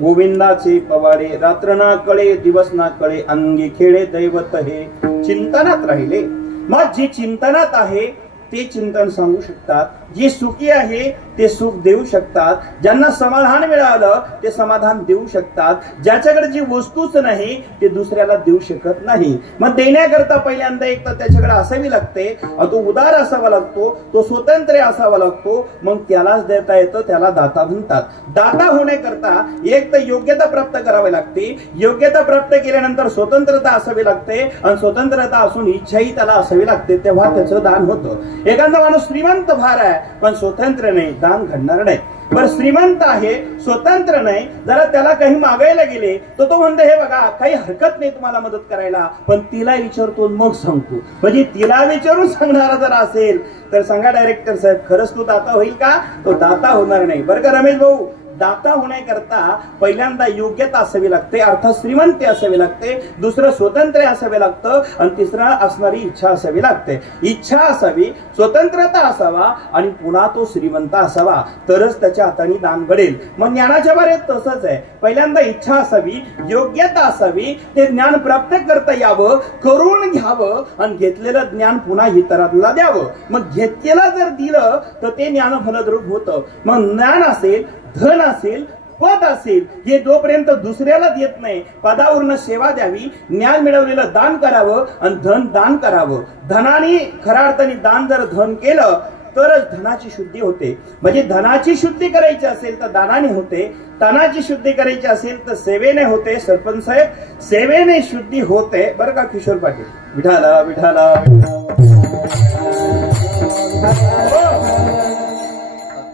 गोविंदाचे पवाडे. रात्र ना कळे दिवस ना कळे, अंगी खेळे दैवत हे चिंतनात राहिले. मग जे चिंतनात आहे ते चिंतन सांगू शकतात. जे सुखी आहे ते सुख देऊ शकतात, ज्यांना समाधान मिळालं ते समाधान देऊ शकतात, ज्याच्याकडे जी वस्तूच नाही ते दुसऱ्याला देऊ शकत नाही. मग देण्याकरता पहिल्यांदा एक तर त्याच्याकडे असावी लागते, तो उदार असावा लागतो, तो स्वतंत्र असावा लागतो, मग त्यालाच देता येतं, त्याला दाता म्हणतात. दाता होण्याकरता एक तर योग्यता प्राप्त करावी लागते, योग्यता प्राप्त केल्यानंतर स्वतंत्रता असावी लागते, आणि स्वतंत्रता असून इच्छाही त्याला असावी लागते, तेव्हा त्याचं दान होतं. एखादा माणूस श्रीमंत फार आहे पण स्वतंत्र नाही, दान घडणार नाही. बरं श्रीमंत आहे स्वतंत्र नाही, जरा त्याला काही मागायला गेले तर तो म्हणतो हे बघा काही हरकत नाही तुम्हाला मदत करायला, पण तिला विचारतो मग सांगतो. म्हणजे तिला विचारून सांगणारा जर असेल तर सांगा डायरेक्टर साहेब खरंच तू दाता होईल का? तो दाता होणार नाही. बरं का रमेश भाऊ, दाता होण्याकरता पहिल्यांदा योग्यता असावी लागते, अर्थात श्रीमंती असावी लागते, दुसरं स्वतंत्र असावे लागतं, आणि तिसरं असणारी इच्छा असावी लागते. इच्छा असावी, स्वतंत्रता असावा, आणि पुन्हा तो श्रीमंत असावा, तरच त्याच्या हाताने दान घडेल. मग ज्ञानाच्या बाबतीत तसंच आहे, पहिल्यांदा इच्छा असावी, योग्यता असावी, ते ज्ञान प्राप्त करता यावं, करून घ्यावं, आणि घेतलेलं ज्ञान पुन्हा इतरांना द्यावं. मग घेतलेलं जर दिलं तर ते ज्ञान फलद्रूप होतं. मग ज्ञान असेल, धन असेल, पद असेल, हे जोपर्यंत दुसऱ्याला देत नाही, पदावरनं सेवा द्यावी, ज्ञान मिळवलेलं दान करावं, आणि धन दान करावं. धनाने खऱ्या अर्थाने दान जर धन केलं तरच धनाची शुद्धी होते. म्हणजे धनाची शुद्धी करायची असेल तर दानाने होते, तनाची शुद्धी करायची असेल तर सेवेने होते. सरपंच साहेब सेवेने शुद्धी होते. बरं का किशोर पाटील? विठाला विठाला.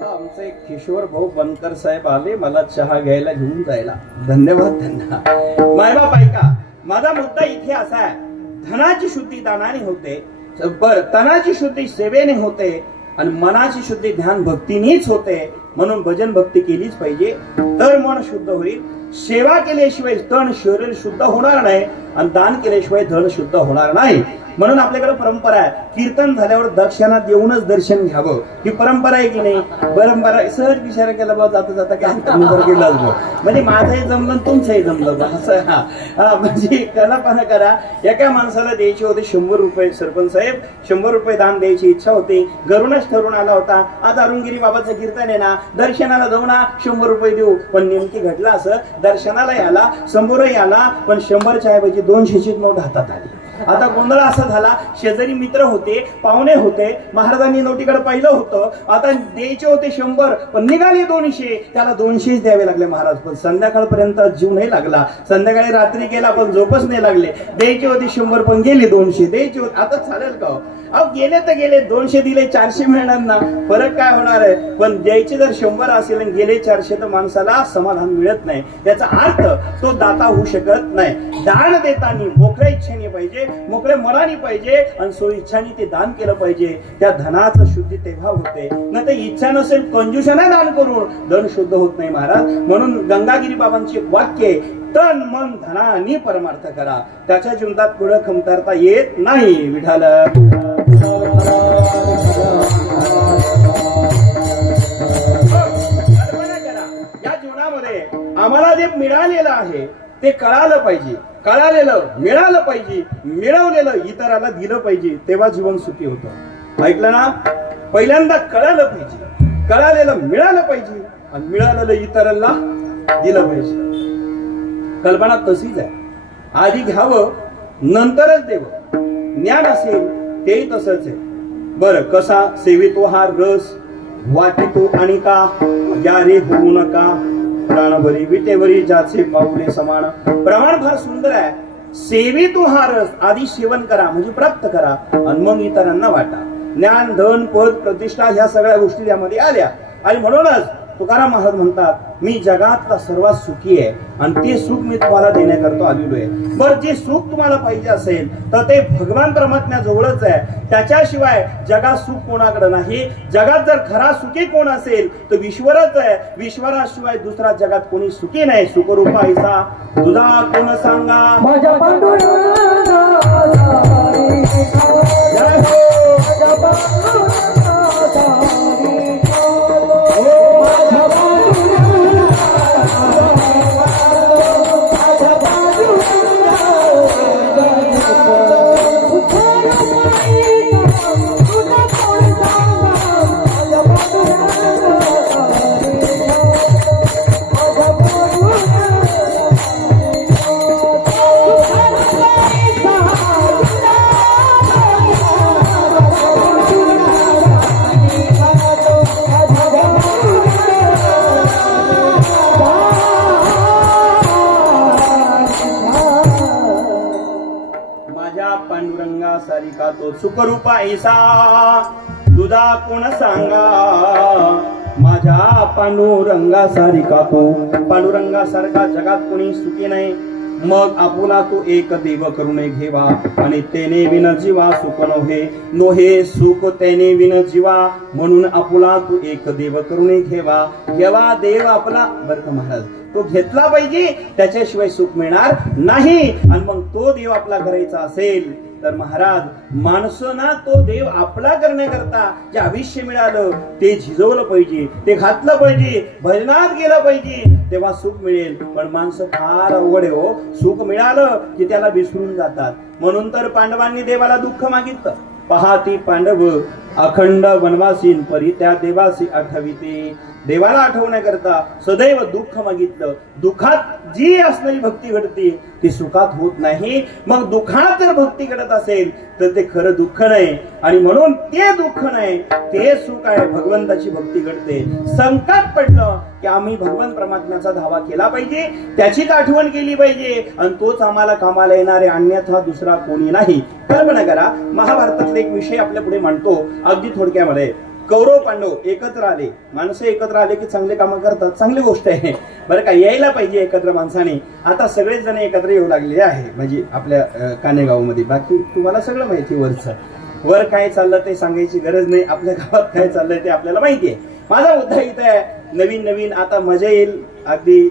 आमचे किशोर भाऊ बनकर साहेब आले मला चहा घ्यायला घेऊन जायला, धन्यवाद त्यांना. मायबाप ऐका, माझा मुद्दा इथे असा आहे, धनाची शुद्धी दानाने होते, तनाची शुद्धी सेवेने होते, आणि मनाची शुद्धी ध्यान भक्तीनेच होते. म्हणून भजन भक्ती केलीच पाहिजे तर मन शुद्ध होईल. सेवा केल्याशिवाय तन शरीर शुद्ध होणार नाही, आणि दान केल्याशिवाय धन शुद्ध होणार नाही. म्हणून आपल्याकडे परंपरा आहे, कीर्तन झाल्यावर दक्षिणा देऊनच दर्शन घ्यावं, ही परंपरा आहे की नाही? परंपरा सहज विचार केला बा जाता जाता काय गेलाच बा, म्हणजे माझंही जमलं तुमचंही जमलं बा असं. हा म्हणजे कल्पना करा, एका माणसाला द्यायचे होते 100 रुपये. सरपंच साहेब 100 रुपये दान द्यायची इच्छा होती, घरूनच ठरवून आला होता, आज अरुणगिरी बाबाचं कीर्तन आहे ना, दर्शनाला जाऊ ना 100 रुपये देऊ. पण नेमकी घडलं असं, दर्शनालाही आला, समोरही आला, पण 100च्या ऐवजी 200ची नोट हातात आली. आता गोंधळ असा झाला, शेजारी मित्र होते, पाहुणे होते, महाराजांनी नोटीकडे पाहिलं होतं, आता द्यायचे होते 100 पण निघाले 200, त्याला 200 द्यावे लागले महाराज. पण संध्याकाळपर्यंत जीव नाही लागला, संध्याकाळी रात्री गेला पण झोपच नाही लागले. द्यायचे होते 100 पण गेले 200, द्यायचे होते. आता चालेल का? अहो गेले तर गेले, 200 दिले 400 मिळणार ना, फरक काय होणार आहे? पण द्यायचे जर 100 असेल आणि गेले 400 तर माणसाला समाधान मिळत नाही. त्याचा अर्थ तो दाता होऊ शकत नाही. दान देताना मोकळ्या इच्छेने पाहिजे, मोकळ्या मनाने पाहिजे, आणि सो इच्छाने ते दान केलं पाहिजे. त्या धनाचं शुद्धी तेव्हा होते, नाही तर इच्छा नसेल कंजूषाने दान करून धन शुद्ध होत नाही महाराज. म्हणून गंगागिरी बाबांचे वाक्य, तन मन धनानी परमार्थ करा, त्याच्या जीवनात पुढे कमतरता येत नाही. विठाल या जीवनामध्ये आम्हाला जे मिळालेलं आहे ते कळालं पाहिजे, कळालेलं मिळालं पाहिजे, मिळवलेलं इतराला दिलं पाहिजे, तेव्हा जीवन सुखी होतं. ऐकलं ना? पहिल्यांदा कळालं पाहिजे, कळालेलं मिळालं पाहिजे, आणि मिळालेलं इतरांना दिलं पाहिजे. कल्पना तशीच आहे, आधी घ्यावं नंतरच देवं. ज्ञान असेल तेही तसंच आहे. बरं कसा सेवितो हा रस, वाटितो आणि का या रे होऊ नका, प्राणभरी विटेवरी ज्याचे पाऊले समान. प्रमाण फार सुंदर आहे. सेवितो हा रस, आधी सेवन करा म्हणजे प्राप्त करा, आणि मग इतरांना वाटा. ज्ञान धन पद प्रतिष्ठा ह्या सगळ्या गोष्टी यामध्ये आल्या, आणि म्हणूनच तुकाराम महाराज म्हणतात, मी जगातला सर्वात सुखी आहे, आणि ते सुख मी तुम्हाला देण्याकरता आलेलो आहे. बरं जे सुख तुम्हाला पाहिजे असेल तर ते भगवान परमात्म्या जवळच आहे, त्याच्याशिवाय जगात सुख कोणाकडे नाही. जगात जर खरा सुखी कोण असेल तर विश्वरच आहे, विश्वराशिवाय दुसरा जगात कोणी सुखी नाही. सुखरूपा ऐसा तुझा कोण सांगा, माझ्या माझ्या पांडुरंगा सारिका तो सुखरूपा ऐसा तुझा कोण सांगा माझ्या पांडुरंगा सारिका तो पांडुरंगा सारखा जगात कोणी सुखी नाही मग आपुला तो एक देव करून घेवा आणि तेने विन जीवा सुख नोहे सुख तेने विन जीवा म्हणून आपुला तू एक देव करून घेवा घेवा देव आपला बरं महाराज तो घेतला पाहिजे त्याच्याशिवाय सुख मिळणार नाही आणि मग तो देव आपला करायचा असेल तर महाराज माणसांना तो देव आपला करण्याकरता जे आयुष्य मिळालं ते झिजवलं पाहिजे ते घातलं पाहिजे भजनात गेलं पाहिजे तेव्हा सुख मिळेल पण माणसं फार अवघड आहे हो सुख मिळालं की त्याला विसरून जातात म्हणून तर पांडवांनी देवाला दुःख मागितलं पहाती पांडव अखंड वनवासीन परी त्या देवासी आठविते देवाला आठवण्याकरता सदैव दुःख मागितलं दुःखात जी असणारी भक्ती घडते ती सुखात होत नाही मग दुःखात जर भक्ती घडत असेल तर ते खरं दुःख नाही आणि म्हणून ते दुःख नाही ते सुख आहे भगवंताची भक्ती घडते संकट पडलं की आम्ही भगवान परमात्म्याचा धावा केला पाहिजे त्याचीच आठवण केली पाहिजे आणि तोच आम्हाला कामाला येणारे अन्यथा दुसरा कोणी नाही कल्पना करा महाभारतातले एक विषय आपल्या पुढे मांडतो अगदी थोडक्यामध्ये कौरव पांडव एकत्र आले माणसं एकत्र आले की चांगले कामं करतात चांगली गोष्ट आहे बरं का यायला पाहिजे एकत्र माणसाने आता सगळेच जण एकत्र येऊ लागलेले आहे म्हणजे आपल्या कानेगावमध्ये बाकी तुम्हाला सगळं माहिती वर काय चाललं ते सांगायची गरज नाही आपल्या गावात काय चाललंय ते आपल्याला माहिती आहे माझा मुद्दा इथं आहे नवीन आता मजा येईल अगदी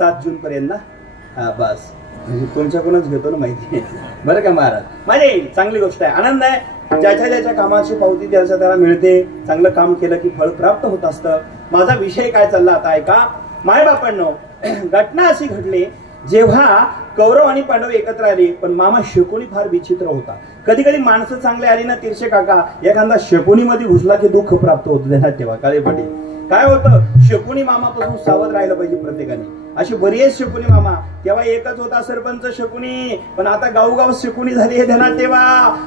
7 जून पर्यंत ना बस म्हणजे तुमच्याकडूनच घेतो ना माहिती बरं का महाराज मजा येईल चांगली गोष्ट आहे आनंद आहे ज्याच्या कामाची पावती त्याला मिळते चांगलं काम केलं की फळ प्राप्त होत असतं माझा विषय काय चालला आता ऐका मायबापांनो घटना अशी घडली जेव्हा कौरव आणि पांडव एकत्र आले पण मामा शकुनी फार विचित्र होता कधी कधी माणसं चांगले आली ना तीर्षे काका एखादा शकुनीमध्ये घुसला की दुःख प्राप्त होतं ध्यानात ठेवा काळे पाटील काय होतं शकुनी मामापासून सावध राहिलं पाहिजे प्रत्येकाने अशी बरीच शकुनी मामा तेव्हा एकच होता सरपंच शकुनी पण आता गावगाव शकुनी झाली हे ध्यानात ठेवा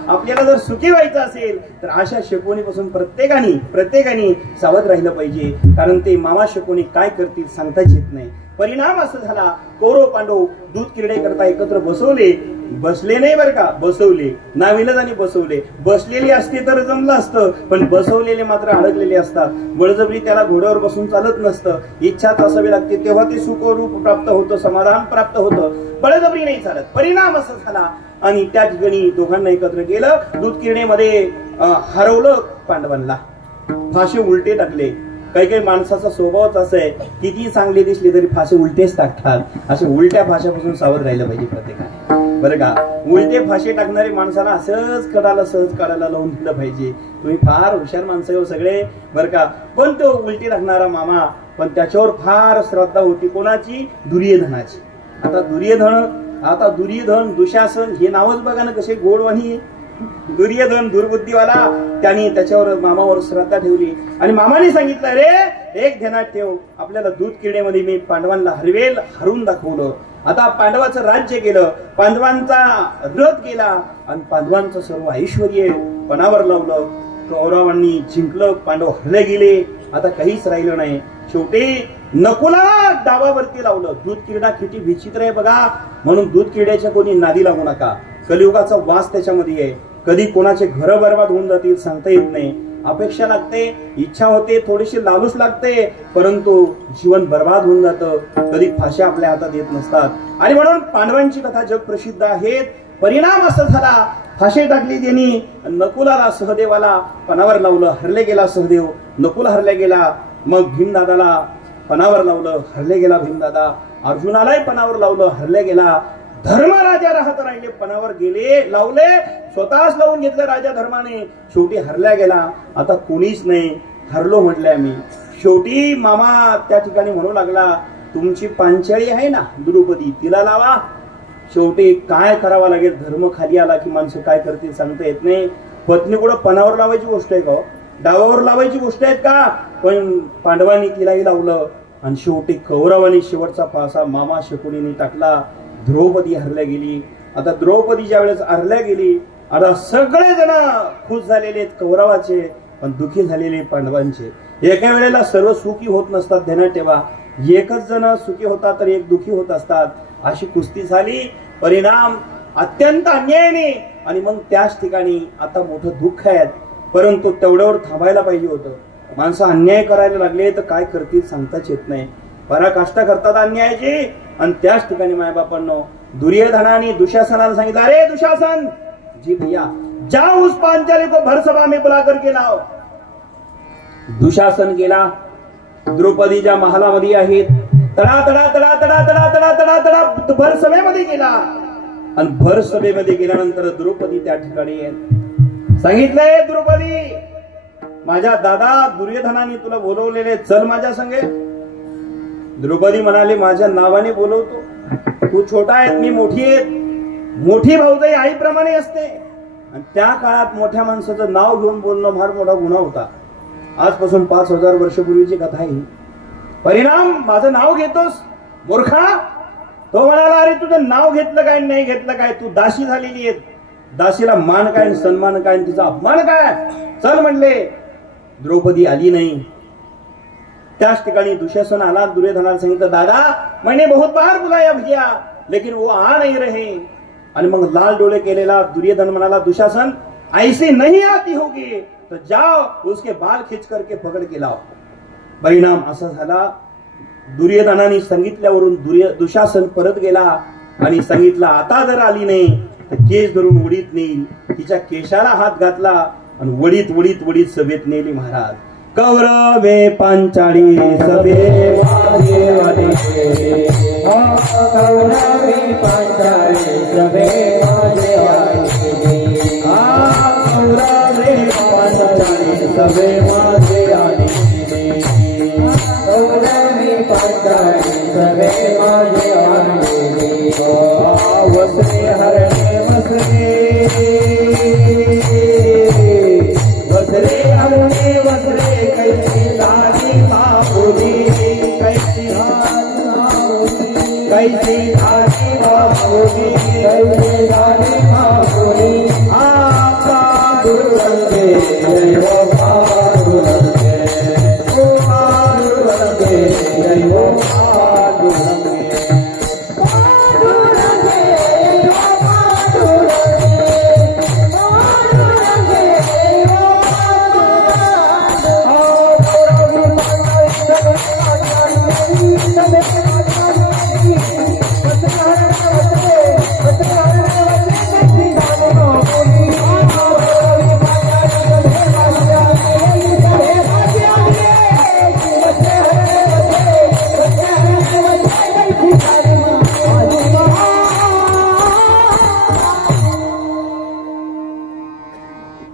आपल्याला जर सुखी व्हायचं असेल तर अशा शकुनीपासून प्रत्येकाने सावध राहिलं पाहिजे कारण ते मामा शकुनी काय करतील सांगताच येत नाही परिणाम असा झाला कौरव पांडव दूध क्रीडे करता एकत्र बसले नाही बरं का बसवले नाविलाजाने बसवले बसलेली असते तर जमलं असतं पण बसवलेले मात्र अडकलेले असतात बळजबरी त्याला घोड्यावर बसून चालत नसतं इच्छाच असावी लागते तेव्हा ते सुखरूप प्राप्त होतं समाधान प्राप्त होतं बळजबरी नाही चालत परिणाम असा झाला आणि त्या ठिकाणी दोघांना एकत्र केलं दूध किरणेमध्ये हरवलं पांडवांना फाशी उलटे टाकले काही माणसाचा स्वभावच असं आहे किती चांगली दिसली तरी फाशी उलटेच टाकतात असे उलट्या फाशापासून सावध राहिलं पाहिजे प्रत्येकाने बरं का उलटे फाशी टाकणारे माणसाला असंच सहज काढायला लावून दिलं पाहिजे तुम्ही फार हुशार माणसं हो सगळे बरं का पण तो उलटी टाकणारा मामा पण त्याच्यावर फार श्रद्धा होती कोणाची दुर्योधनाची आता दुर्योधन दुशासन हे नावच बघा ना कसे गोडवाणी दुर्योधन दुर्बुद्धीवाला त्यांनी त्याच्यावर मामावर श्रद्धा ठेवली आणि मामाने सांगितलं रे एक ध्यानात ठेव आपल्याला दूध किड्यामध्ये मी पांडवांना हरून दाखवलं आता पांडवाचं राज्य केलं पांडवांचा रथ गेला आणि पांडवांचं सर्व ऐश्वर्य पणावर लावलं कौरवांनी जिंकलं पांडव हरले गेले आता काहीच राहिलं नाही शेवटी नकुला डावावरती लावलं दूध क्रीडा किती विचित्र आहे बघा म्हणून दूध क्रीड्याच्या कोणी नादी लागू नका कलियुगाचा वास त्याच्यामध्ये आहे कधी कोणाचे घर बर्बाद होऊन जातील सांगता येत नाही अपेक्षा लागते इच्छा होते थोडीशी लालूच लागते परंतु जीवन बर्बाद होऊन जातं कधी फाशी आपल्या हातात येत नसतात आणि म्हणून पांडवांची कथा जग प्रसिद्ध आहे परिणाम असा झाला फाशी टाकली त्यांनी नकुलाला सहदेवाला पणावर लावलं हरले गेला सहदेव नकुल हरला गेला मग भीमदादाला पणावर लावलं हरले गेला भीमदादा अर्जुनालाही पणावर लावलं हरले गेला धर्म राजा राहत राहिले पणावर गेले लावले स्वतःच लावून घेतलं राजा धर्माने शेवटी हरल्या गेला आता कोणीच नाही हरलो म्हटलंय मी शेवटी मामा त्या ठिकाणी म्हणू लागला तुमची पांचाळी आहे ना द्रुपदी तिला लावा शेवटी काय करावं लागेल धर्म खाली आला की माणसं काय करतील सांगता येत नाही पत्नी कुठं पणावर लावायची गोष्ट आहे का डावावर लावायची गोष्ट आहेत का पण पांडवांनी तिलाही लावलं आणि शेवटी कौरवांनी शेवटचा फासा मामा शकुनीने टाकला द्रौपदी हरल्या गेली आता द्रौपदी ज्या वेळेस हरल्या गेली आता सगळे जण खुश झालेले कौरवाचे पण दुखी झालेले पांडवांचे एका वेळेला सर्व सुखी होत नसतात ध्यानात ठेवा एकच जण सुखी होतात तर एक दुखी होत असतात अशी कुस्ती झाली परिणाम अत्यंत अन्यायाने. आणि मग त्याच ठिकाणी आता मोठं दुःख आहे, परंतु तेवढ्यावर थांबायला पाहिजे होतं. माणसं अन्याय करायला लागले तर काय करतील सांगताच येत नाही. पराकाष्ठा करतात अन्यायाची. आणि त्याच ठिकाणी मायबापांनो दुर्योधनाने दुशासनाला सांगितलं, अरे दुशासन जी भैया जाओ उस पांचाली को भर सभा में बुलाकर के लाओ. दुशासन गेला, द्रौपदीच्या महालामध्ये आहेत, तडा तडा तडा तडा तडा तडा तडा तडा भर सभेमध्ये गेला. आणि भर सभेमध्ये गेल्यानंतर द्रौपदी त्या ठिकाणी सांगितलंय, द्रौपदी माझ्या दादा दुर्योधनाने तुला बोलवलेले, चल माझ्या संगे. द्रौपदी म्हणाली, माझ्या नावाने बोलवतो, तू छोटा आहे मी मोठी आहे. मोठी भाऊजाई आईप्रमाणे असते. आणि त्या काळात मोठ्या माणसाचं नाव घेऊन बोलणं फार मोठा गुन्हा होता. आजपासून 5000 वर्षापूर्वीची कथा आहे. परिणाम माझं नाव घेतोस मूर्खा. तो म्हणाला, अरे तुझं नाव घेतलं काय नाही घेतलं काय, तू दासी झालेली आहे. दासीला मान काय सन्मान काय तिचा अपमान काय. चल म्हणले. द्रौपदी आली नाही. त्याच ठिकाणी दुशासन आला. दुर्योधनाला सांगितलं, दादा मैंने बहुत बार बुलाया भैया लेकिन वो आ नहीं रहे. आणि मग लाल डोळे केलेला दुर्योधन म्हणाला, दुशासन ऐसी नहीं आती होगी तो जाओ उसके बाल खींच करके पकड़ के लाओ. परिणाम असा झाला, दुर्योधनाने सांगितल्यावरून दुशासन परत गेला आणि सांगितलं, आता जर आली नाही तर केस धरून वडीत नेईल. तिच्या केशाला हात घातला आणि वडीत वडीत वडीत सभेत नेली. महाराज कौरवे पांचाळी सभे कौरवे पांचाळी सभे माझे आले. कौरवे पांचाळी सभे माझे आले. कौरवे पांचाळी सभे माझे आले. वसरे हरणे वसरे वसरे हरणे वसरे कैसी धारी माहुली. कैसी कैसी धारी माहुली. कैसी धारी माहुली. आपा दुर्गंगे जय हो पांडुरंगे. ओ पांडुरंगे जय हो पांडुरंगे.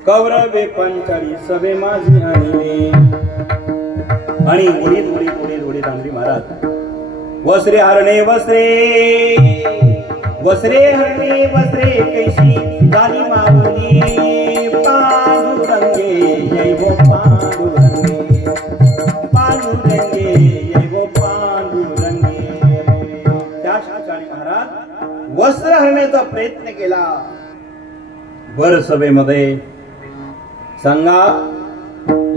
कौरवे पांचाळी सभे माझी आणले. आणि उडीत उडीत उडीत उडीत आणली. महाराज वसरे हरणे वसरे वसरे हरणे वसरे कैशी झाली माहुली. पांडुरंगे जय हो पांडुरंगे. पांडुरंगे जय हो पांडुरंगे. त्या शाळी महाराज वस्त्र हरण्याचा प्रयत्न केला. भर सभेमध्ये सांगा,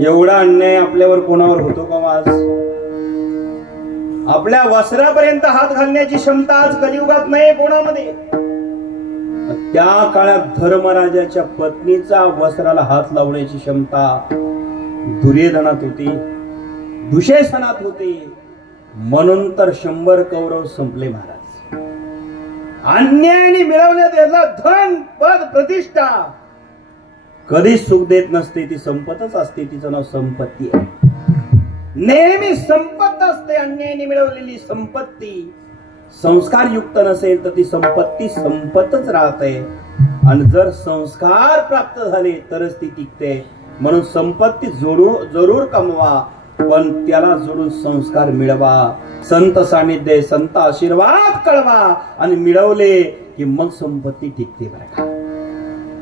एवढा अन्याय आपल्यावर कोणावर होतो का आज? आपल्या वस्त्रापर्यंत हात घालण्याची क्षमता आज कलियुगात नाही कोणामध्ये. त्या काळात धर्मराजाच्या पत्नीचा वस्त्राला हात लावण्याची क्षमता दुर्योधनात होती, दुःशासनात होती. म्हणून तर 100 कौरव संपले. महाराज अन्यायाने मिळवण्यात याला धन पद प्रतिष्ठा कधीच सुख देत नसते. ती संपतच असते. तिचं नाव संपत्ती आहे. नेहमी संपत असते. अन्यायाने मिळवलेली संपत्ती संस्कार युक्त नसेल तर ती संपत्ती संपतच राहते. आणि जर संस्कार प्राप्त झाले तरच ती टिकते. म्हणून संपत्ती जरूर कमवा, पण त्याला जोडून संस्कार मिळवा. संत सानिध्य संत आशीर्वाद कळवा आणि मिळवले की मग संपत्ती टिकते. बरं का,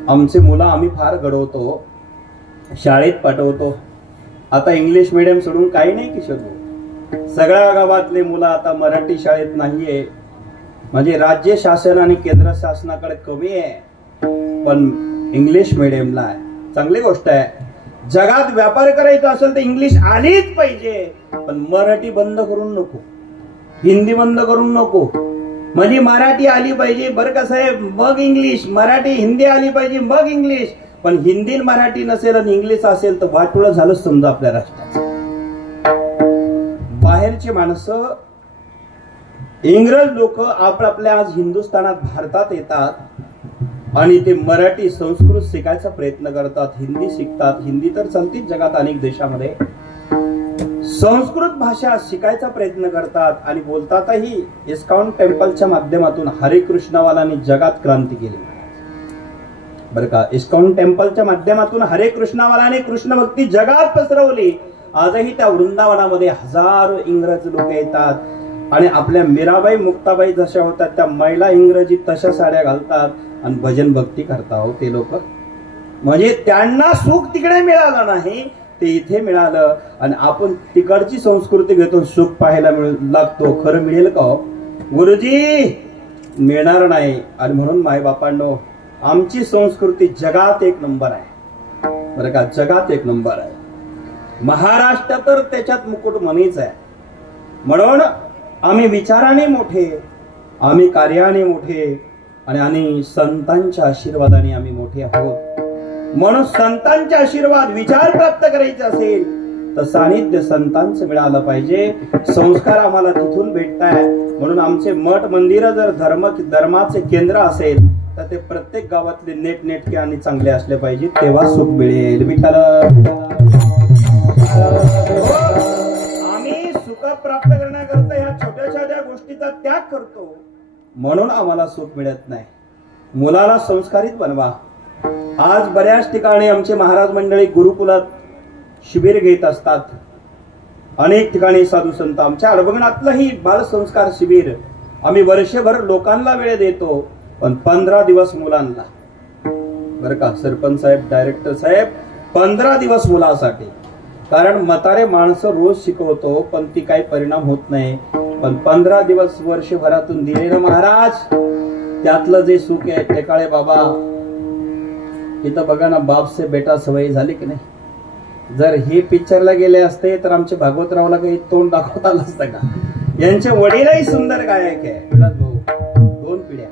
आमचे मुलं आम्ही फार घडवतो, शाळेत पाठवतो. आता इंग्लिश मीडियम सोडून काही नाही की शकू. सगळ्या गावातले मुलं आता मराठी शाळेत नाहीये. म्हणजे राज्य शासन आणि केंद्र शासनाकडे कमी आहे, पण इंग्लिश मीडियमला आहे. चांगली गोष्ट आहे. जगात व्यापार करायचा असेल तर इंग्लिश आलीच पाहिजे. पण मराठी बंद करून नको, हिंदी बंद करून नको. म्हणजे मराठी आली पाहिजे बरं का साहेब, मग इंग्लिश. मराठी हिंदी आली पाहिजे मग इंग्लिश. पण हिंदी मराठी नसेल आणि इंग्लिश असेल तर वाटोळं झालं समजा आपल्या राष्ट्राचं. बाहेरची माणसं इंग्रज लोक आपल्या आज हिंदुस्थानात भारतात येतात आणि ते मराठी संस्कृत शिकायचा प्रयत्न करतात, हिंदी शिकतात. हिंदी तर चालतीच जगात अनेक देशामध्ये. संस्कृत भाषा शिकायचा प्रयत्न करतात आणि बोलतातही. इस्कॉन टेम्पलच्या माध्यमातून हरे कृष्णवालांनी जगात क्रांती केली बरं का. इस्कॉन टेम्पलच्या माध्यमातून हरे कृष्णवालाने कृष्ण भक्ती जगात पसरवली. आजही त्या वृंदावनामध्ये हजारो इंग्रज लोक येतात आणि आपल्या मीराबाई मुक्ताबाई जशा होतात त्या महिला इंग्रजी तशा साड्या घालतात आणि भजन भक्ती करतात ते लोक. म्हणजे त्यांना सुख तिकडे मिळालं नाही, ते इथे मिळालं. आणि आपण तिकडची संस्कृती घेतो, सुख पाहायला लागतो. खरं मिळेल का हो गुरुजी? मिळणार नाही. आणि म्हणून मायबापांनो, आमची संस्कृती जगात एक नंबर आहे बरं का, जगात एक नंबर आहे. महाराष्ट्र तर त्याच्यात मुकुट मनीच आहे. म्हणून आम्ही विचाराने मोठे, आम्ही कार्याने मोठे आणि संतांच्या आशीर्वादाने आम्ही मोठे आहोत. म्हणून संतांचे आशीर्वाद, विचार प्राप्त करायचे असेल तर सानिध्य संतांचं मिळालं पाहिजे. संस्कार आम्हाला तिथून भेटताय. म्हणून आमचे मठ मंदिर जर धर्माचे केंद्र असेल तर ते प्रत्येक गावातले नेटनेटके आणि चांगले असले पाहिजे, तेव्हा सुख मिळेल. विठ्ठल आम्ही सुख प्राप्त करण्याकरता ह्या छोट्या छोट्या गोष्टीचा त्याग करतो, म्हणून आम्हाला सुख मिळत नाही. मुलाला संस्कारित बनवा. आज बऱ्याच ठिकाणी आमचे महाराज मंडळी गुरुकुलात शिबिर घेत असतात. अनेक ठिकाणी साधू संत, आमच्या अडबंगणातलंही बालसंस्कार शिबिर आम्ही वर्षभर लोकांना वेळ देतो, पण 15 दिवस मुलांना बरं का. सरपंच साहेब, डायरेक्टर साहेब, 15 दिवस मुलासाठी. कारण म्हातारे माणसं रोज शिकवतो पण ती काही परिणाम होत नाही. पण 15 दिवस वर्षभरातून दिले ना महाराज, त्यातलं जे सुख आहे ते काळे बाबा. इथं बघा ना, बाप से बेटा सवयी झाली की नाही. जर हे पिक्चरला गेले असते तर आमचे भागवतरावला काही तोंड दाखवता आलं असतं का. यांचे वडीलही सुंदर गायक आहे विलास भाऊ, 2 पिढ्या.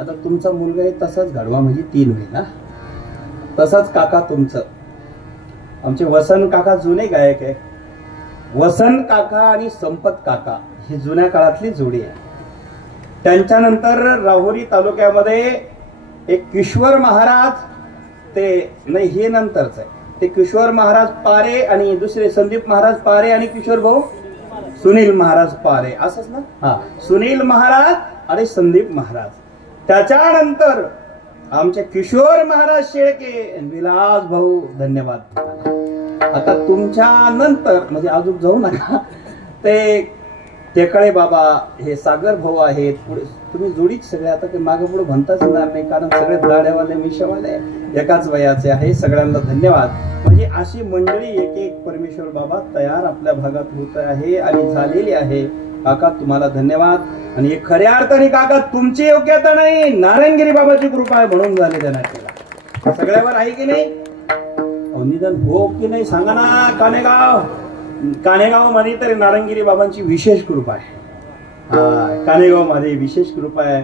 आता तुमचा मुलगा तसाच घडवा म्हणजे 3 होईल ना. तसाच काका तुमचं. आमचे वसंत काका जुने गायक आहे. वसंत काका आणि संपत काका ही जुन्या काळातली जोडी आहे. त्यांच्यानंतर राहुरी तालुक्यामध्ये एक किशोर महाराज, ते नाही हे नंतरच आहे, ते किशोर महाराज पारे आणि दुसरे संदीप महाराज पारे आणि किशोर भाऊ सुनील महाराज पारे, असंच ना. हा, सुनील महाराज आणि संदीप महाराज. त्याच्यानंतर आमचे किशोर महाराज शेळके, विलास भाऊ, धन्यवाद. आता तुमच्या नंतर म्हणजे अजून जाऊ नका, ते टेकाळे बाबा, हे सागर भाऊ आहेत. पुढे तुम्ही जोडीच सगळे. आता ते मागे पुढे म्हणताच येणार नाही, कारण सगळे दाड्यावाले मिशावाले एकाच वयाचे आहे. सगळ्यांना धन्यवाद. म्हणजे अशी मंडळी एक एक परमेश्वर बाबा तयार आपल्या भागात होत आहे आणि झालेली आहे. काका तुम्हाला धन्यवाद. आणि हे खऱ्या अर्थाने काका तुमची योग्यता नाही, नारायणगिरी बाबाची कृपा आहे म्हणून झाले. त्यांना सगळ्यावर आहे की नाही. निदान हो की नाही सांगा ना. कानेगाव मध्ये तरी नारायणगिरी बाबांची विशेष कृपा आहे. हा, कानेगाव मध्ये विशेष कृपा आहे.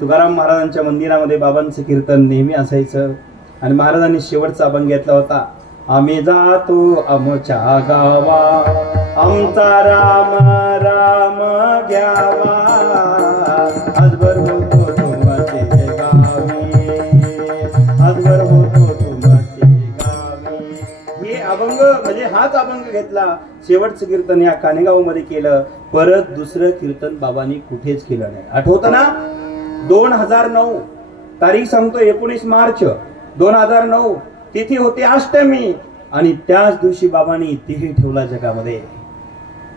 तुकाराम महाराजांच्या मंदिरामध्ये बाबांचं कीर्तन नेहमी असायचं. आणि महाराजांनी शेवटचा अभंग घेतला होता, आम्ही जातो आमच्या गावा, आमचा राम राम घ्यावा, आजवर होतो तुमचे गावी, आजवर होतो तुमचे गावी. हे अभंग म्हणजे हाच अभंग घेतला. शेवटचं कीर्तन या कानेगाव मध्ये केलं. परत दुसरं कीर्तन बाबांनी कुठेच केलं नाही. आठवतं ना. 2009 तारीख सांगतो, 19 मार्च 2009 तिथी होती अष्टमी. आणि त्याच दिवशी बाबांनी तिही ठेवला जगामध्ये.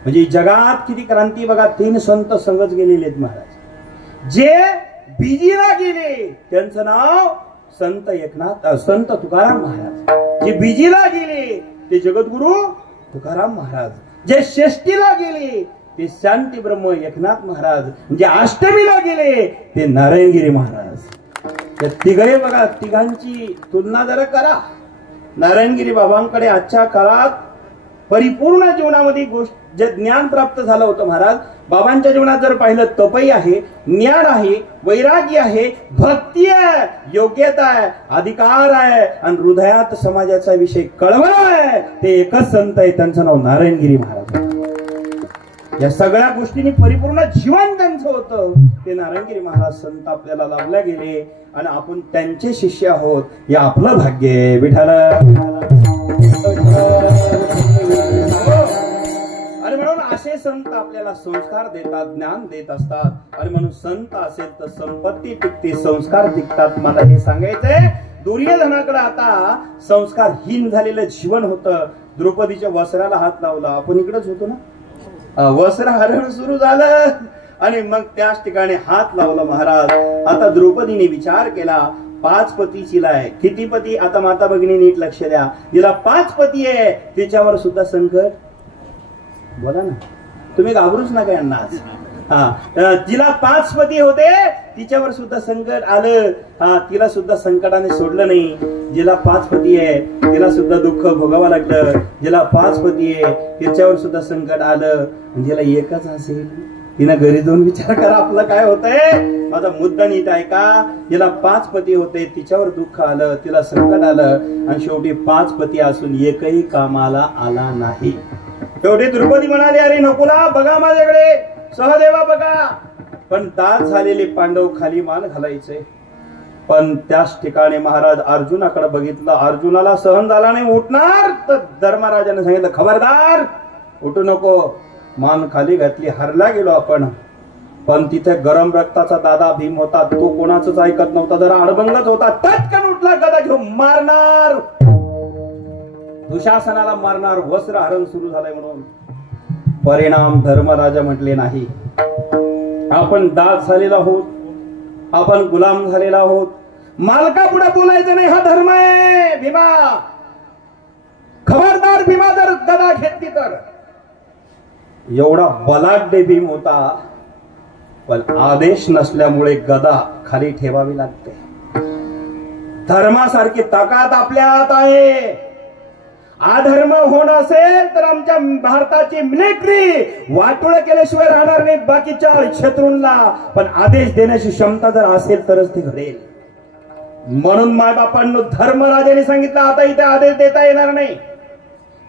म्हणजे जगात किती क्रांती बघा. 3 संत संगत गेलेले आहेत महाराज. जे बीजीला गेले त्यांचं नाव संत एकनाथ, संत तुकाराम महाराज. जे बीजीला गेले ते जगद्गुरु तुकाराम महाराज. जे षष्टीला गेले ते शांती ब्रह्म एकनाथ महाराज. जे अष्टमीला गेले ते नारायणगिरी महाराज. त्या तिघे बघा, तिघांची तुलना जरा करा. नारायणगिरी बाबांकडे आजच्या काळात परिपूर्ण जीवनामध्ये जे ज्ञान प्राप्त झालं होतं महाराज, बाबांच्या जीवनात जर पाहिलं तपही आहे, ज्ञान आहे, वैराग्य आहे, भक्ती आहे, योग्यता आहे, अधिकार आहे आणि हृदयात समाजाचा विषय कळवळ आहे. ते एकच संत आहे, त्यांचं नाव नारायणगिरी महाराज. या सगळ्या गोष्टींनी परिपूर्ण जीवन त्यांचं होतं. ते नारायणगिरी महाराज संत आपल्याला लाभल्या गेले आणि आपण त्यांचे शिष्य आहोत. हे आपलं भाग्य आहे. विठाला आणि म्हणून असे संत आपल्याला संस्कार देतात, ज्ञान देत असतात. आणि म्हणून संत असेल तर संपत्ती टिकते, संस्कार टिकतात. मला हे सांगायचंय, दुर्योधनाकडे आता संस्कारहीन झालेलं जीवन होतं. द्रौपदीच्या वस्त्राला हात लावला, आपण इकडेच होतो ना, वस्त्र हरण सुरू झालं आणि मग त्याच ठिकाणी हात लावला महाराज. आता द्रौपदीने विचार केला, 5 पतीची आहे. किती पती? आता माता भगिनी नीट लक्ष द्या. तिला 5 पती आहे, तिच्यावर सुद्धा संकट. बोला ना, तुम्ही घाबरूच नका यांना. तिला 5 पती होते, तिच्यावर सुद्धा संकट आलं. तिला सुद्धा संकटाने सोडलं नाही. जिला 5 पती आहे तिला सुद्धा दुःख भोगावं लागलं. जिला 5 पती आहे तिच्यावर सुद्धा संकट आलं. जिला एकच असेल तिनं घरी जाऊन विचार करा आपलं काय होतंय. माझा मुद्दा नीट ऐका. जिला 5 पती होते तिच्यावर दुःख आलं, तिला संकट आलं आणि शेवटी 5 पती असून एकही कामाला आला नाही. शेवटी द्रौपदी म्हणाली, अरे नकुला बघा माझ्याकडे, सहदेवा बघा. पण दात झालेले पांडव खाली मान घालायचे. पण त्याच ठिकाणी महाराज अर्जुनाकडे बघितलं. अर्जुनाला सहन झाला नाही, उठणार तर धर्मराजाने सांगितलं, खबरदार उठू नको. मान खाली घातली, हरला गेलो आपण. पण तिथे गरम रक्ताचा दादा भीम होता, तो कोणाचंच ऐकत नव्हता, जरा अडबंगच होता. तत्कन उठला, गदा घेऊन मारणार, दुशासनाला मारणार. वस्त्र हरण सुरू झालंय म्हणून परिणाम धर्मराजा म्हटले नाही. आपण दास झालेला आहोत, आपण गुलाम झालेला आहोत. मालका पुढे बोलायचं नाही, हा धर्म आहे. भीमा खबरदार, भीमा जर गदा घेतली तर. एवढा बलाढ्य भीम होता, पण आदेश नसल्यामुळे गदा खाली ठेवावी लागते. धर्मासारखी ताकद आपल्या हात आहे. अधर्म होणं असेल तर आमच्या भारताची मिलिटरी वाटोळ केल्याशिवाय राहणार नाही बाकीच्या शत्रूंना. पण आदेश देण्याची क्षमता जर असेल तरच ते घडेल. म्हणून मायबापांना धर्मराजाने सांगितलं, आता इथे आदेश देता येणार नाही.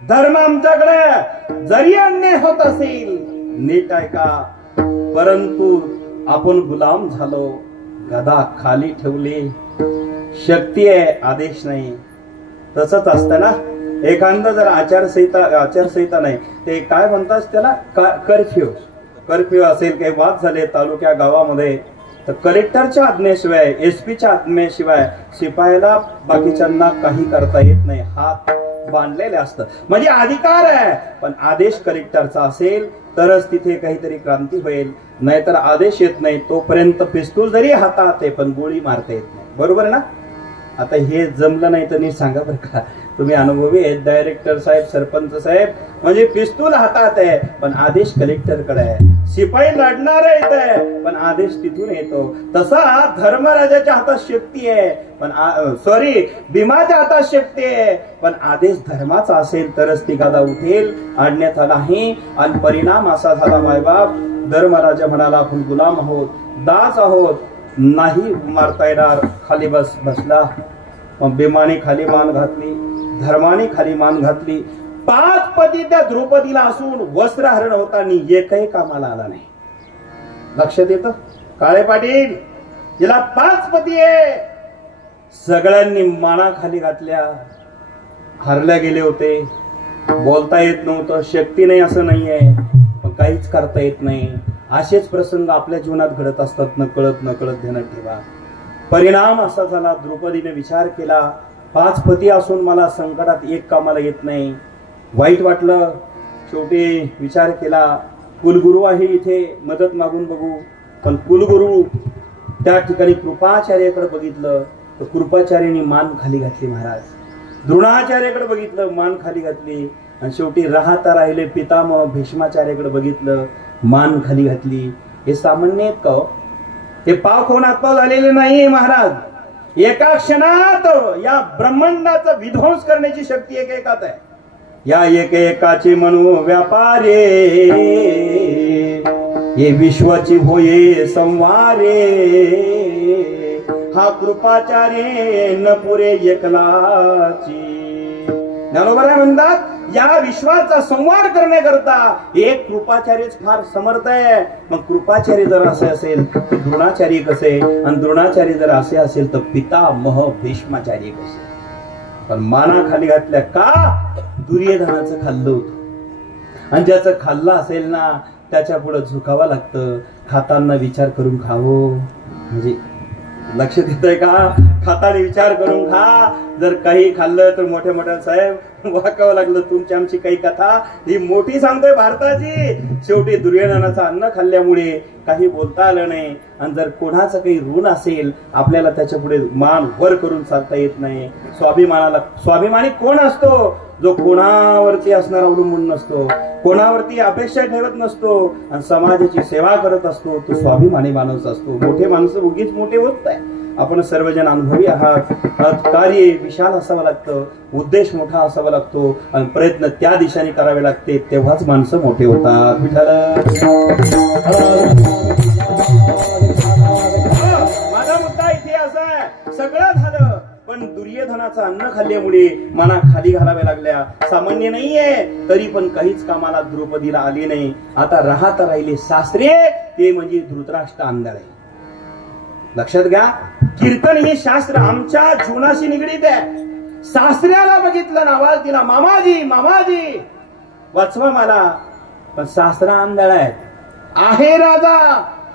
धर्म आमच्याकडे जरी अन्याय होत असेल, नीट ऐका, परंतु आपण गुलाम झालो, गदा खाली ठेवली. शक्ती आहे, आदेश नाही. तसंच असतं ना. एखादा जर आचारसंहिता नाही, ते काय म्हणतात त्याला, कर्फ्यू असेल, काही वाद झाले तालुक्या गावामध्ये, तर कलेक्टरच्या आज्ञेशिवाय, एसपीच्या आज्ञेशिवाय शिपायाला बाकीच्यांना काही करता येत नाही. हात बांधलेले असतं, म्हणजे अधिकार आहे. पण आदेश कलेक्टरचा असेल तरच तिथे काहीतरी क्रांती होईल, नाहीतर आदेश येत नाही तोपर्यंत पिस्तूल जरी हातात आहे पण गोळी मारता येत नाही. बरोबर ना. आता हे जमलं नाही तर नीट सांगा बरं का, तुम्ही अनुभवी आहेत डायरेक्टर साहेब, सरपंच साहेब. म्हणजे पिस्तूल हातात आहे पण आदेश कलेक्टरकडे आहे. शिपाई लढणार आहे पण आदेश तिथून येतो. तसा धर्मराजाच्या हातात शक्ती आहे, पण भीमाच्या हातात शक्ती आहे, पण आदेश धर्माचा असेल तरच ती गदा उठेल, अन्यथा नाही. आणि परिणाम असा झाला, मायबाप धर्मराजा म्हणाला, आपण गुलाम आहोत, दास आहोत, नाही मारता येणार. खाली बसला. मग भीमाने खाली मान घातली, धर्माने खाली मान घातली. 5 पती त्या द्रौपदीला असून वस्त्रहरण होताना एकही कामाला आला नाही. लक्षात येतं काळे पाटील, जिला 5 पती आहे, सगळ्यांनी माना खाली घातल्या, हरल्या गेले होते. बोलता येत नव्हतं, शक्ती नाही असं नाहीये, पण काहीच करता येत नाही. असेच प्रसंग आपल्या जीवनात घडत असतात, नकळत ध्यानात ठेवा. परिणाम असा झाला, द्रौपदीने विचार केला, 5 पती असून मला संकटात एक कामाला येत नाही. वाईट वाटलं. शेवटी विचार केला, कुलगुरू आहे, इथे मदत मागून बघू. पण कुलगुरू त्या ठिकाणी कृपाचार्याकडे बघितलं तर कृपाचार्याने मान खाली घातली महाराज. द्रोणाचार्याकडे बघितलं, मान खाली घातली. आणि शेवटी राहता राहिले पितामह भीष्माचार्याकडे बघितलं, मान खाली घातली. हे सामान्य आहेत का? हे पाव खाऊन आत्मा झालेले नाही महाराज. एका क्षणात या ब्रह्मांडाचा विध्वंस करण्याची शक्ती एकेकात आहे. या एक एकाची म्हणू व्यापारे हे विश्वाची होये संवारे हा कृपाचार्य न पुरे एकलाची ज्ञानोबा म्हणतात या विश्वाचा संवाद करण्याकरता एक कृपाचार्यच फार समर्थ आहे. मग कृपाचार्य जर असे असेल तर द्रोणाचार्य कसे आणि द्रोणाचार्य जर असे असेल तर पितामह भीष्माचार्य कसे. पण माना खाली घातल्या का दुर्योधनाचं खाल्लं होतं आणि ज्याचं खाल्लं असेल ना त्याच्या पुढे झुकावं लागतं. खाताना विचार करून खावं म्हणजे लक्ष देतोय का. खाताना विचार करून खा. जर काही खाल्लं तर मोठ्या मोठ्या साहेब वाकावं लागलं. तुमची आमची काही कथा ही मोठी सांगतोय भारताची. शेवटी दुर्योधनाचं अन्न खाल्ल्यामुळे काही बोलता आलं नाही आणि जर कोणाचं काही ऋण असेल आपल्याला त्याच्या पुढे मान वर करून चालता येत नाही. स्वाभिमानी कोण असतो जो कोणावरती असणार अवलंबून नसतो, कोणावरती अपेक्षा ठेवत नसतो आणि समाजाची सेवा करत असतो तो स्वाभिमानी माणूस असतो. मोठे माणसं उगीच मोठे होत नाही. आपण सर्वजण अनुभवी आहात. कार्य विशाल असावं लागतं, उद्देश मोठा असावा लागतो आणि प्रयत्न त्या दिशेने करावे लागते तेव्हाच माणसं मोठे होतात. माझा मुद्दा इथे असा आहे सगळं झालं पण दुर्योधनाचं अन्न खाल्ल्यामुळे मना खाली घालाव्या लागल्या. सामान्य नाहीये तरी पण काहीच कामाला द्रौपदीला आले नाही. आता राहत राहिले सासरे ते म्हणजे धृतराष्ट्र आंधळे. लक्षात घ्या कीर्तन हे शास्त्र आमच्या जीवनाशी निगडीत आहे. सासऱ्याला बघितलं नावाला तिला मामाजी मामाजी वाचवा मला. पण सासरा आंधळा आहे राजा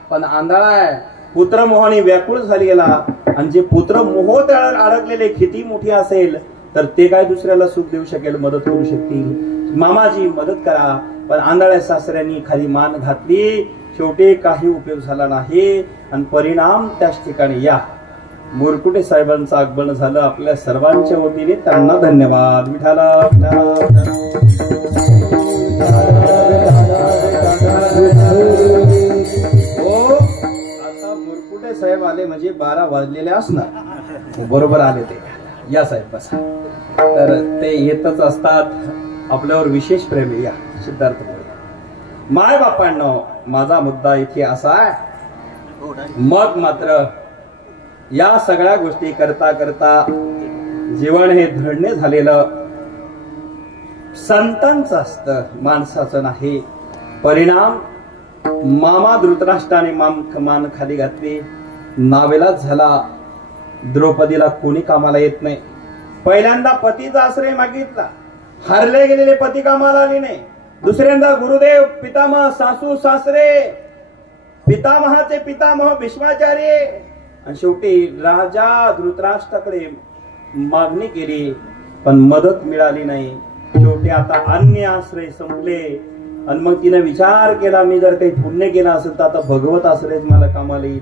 पण आंधळा आहे. पुत्र मोहाने व्याकुळ झालेला आणि जे पुत्र मोहोत अडकलेले किती मोठी असेल तर ते काय दुसऱ्याला सुख देऊ शकेल, मदत करू शकतील. मामाजी मदत करा. पण आंधळ्या सासऱ्यांनी खाली मान घातली. शेवटी काही उपयोग झाला नाही आणि परिणाम त्याच ठिकाणी या मुरकुटे साहेबांचं आगमन झालं. आपल्या सर्वांच्या वतीने त्यांना धन्यवाद. विठाला आता मुरकुटे साहेब आले म्हणजे 12 वाजलेले असणार. बरोबर आले ते. या साहेब बसा. तर ते येतच असतात. आपल्यावर विशेष प्रेम आहे. या सिद्धार्थ माय बापांनो माझा मुद्दा इथे असा आहे. मग मात्र या सगळ्या गोष्टी करता करता जीवन हे धन्य झालेलं संतांचं असतं माणसाचं नाही. परिणाम मामा धृतराष्ट्राने मान खाली घातली. नावेलाच झाला. द्रौपदीला कोणी कामाला येत नाही. पहिल्यांदा पतीचा आश्रय मागितला. हरले गेलेले पती कामाला आले नाही. दुसऱ्यांदा गुरुदेव पितामह सासू सासरे पितामहाचे पितामह भीष्माचार्य आणि शेवटी राजा धृतराष्ट्राकडे मागणी केली पण मदत मिळाली नाही. शेवटी आता अन्य आश्रय संपले आणि मग तिने विचार केला मी जर काही पुण्य केलं असेल तर आता भगवत आश्रयच मला कामाला येईल.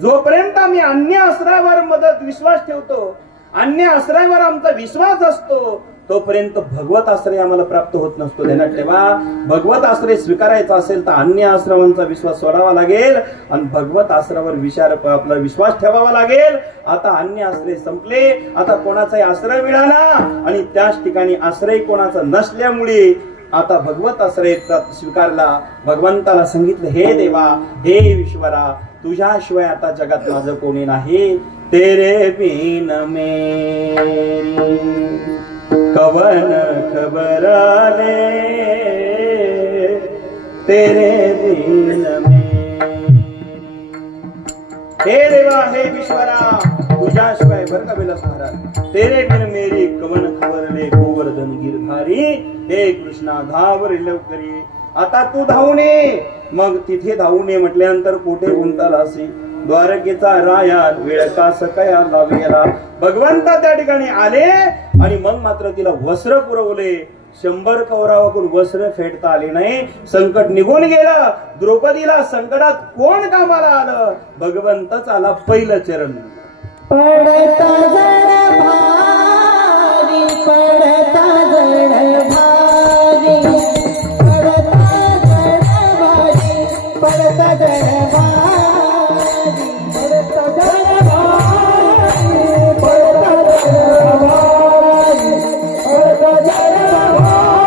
जोपर्यंत आम्ही अन्य आश्रयावर मदत विश्वास ठेवतो, अन्य आश्रयावर आमचा विश्वास असतो तोपर्यंत भगवत आश्रय आम्हाला प्राप्त होत नसतो. ध्यानात ठेवा. भगवत आश्रय स्वीकारायचा असेल तर अन्य आश्रमांचा विश्वास सोडावा लागेल आणि भगवत आश्रयावर आपला विश्वास ठेवावा लागेल. आता अन्य आश्रय संपले. आता कोणाचाही आश्रय मिळाला आणि त्याच ठिकाणी आश्रय कोणाचा नसल्यामुळे आता भगवत आश्रय स्वीकारला. भगवंताला सांगितलं हे देवा हे ईश्वरा तुझ्याशिवाय आता जगात माझं कोणी नाही. तेरे बिन मेरी कवन खबर आले तेरे बिन में. हे देवा हे ईश्वरा तुझ्याशिवाय बर का विलास महाराज तेरे बिन मेरी कवन खबरले गोवर्धन गिरधारी. हे कृष्णा धावर लवकरी. आता तू धावून ये. मग तिथे धावून ये म्हटल्यानंतर कुठे गुंतालासी द्वारकेचा राया वेळ का सकया लागलेला. भगवंता त्या ठिकाणी आले आणि मग मात्र तिला वस्त्र पुरवले. 100 कौरवाकडून वस्त्र फेडता आले नाही. संकट निघून गेलं. द्रौपदीला संकटात कोण कामाला आलं? भगवंतच आला. पहिलं चरण पडता जड भारी पडता जड भारी पडता जड भारी पडता जड भारी पडता जड भारी पडता जड भारी पडता जड भारी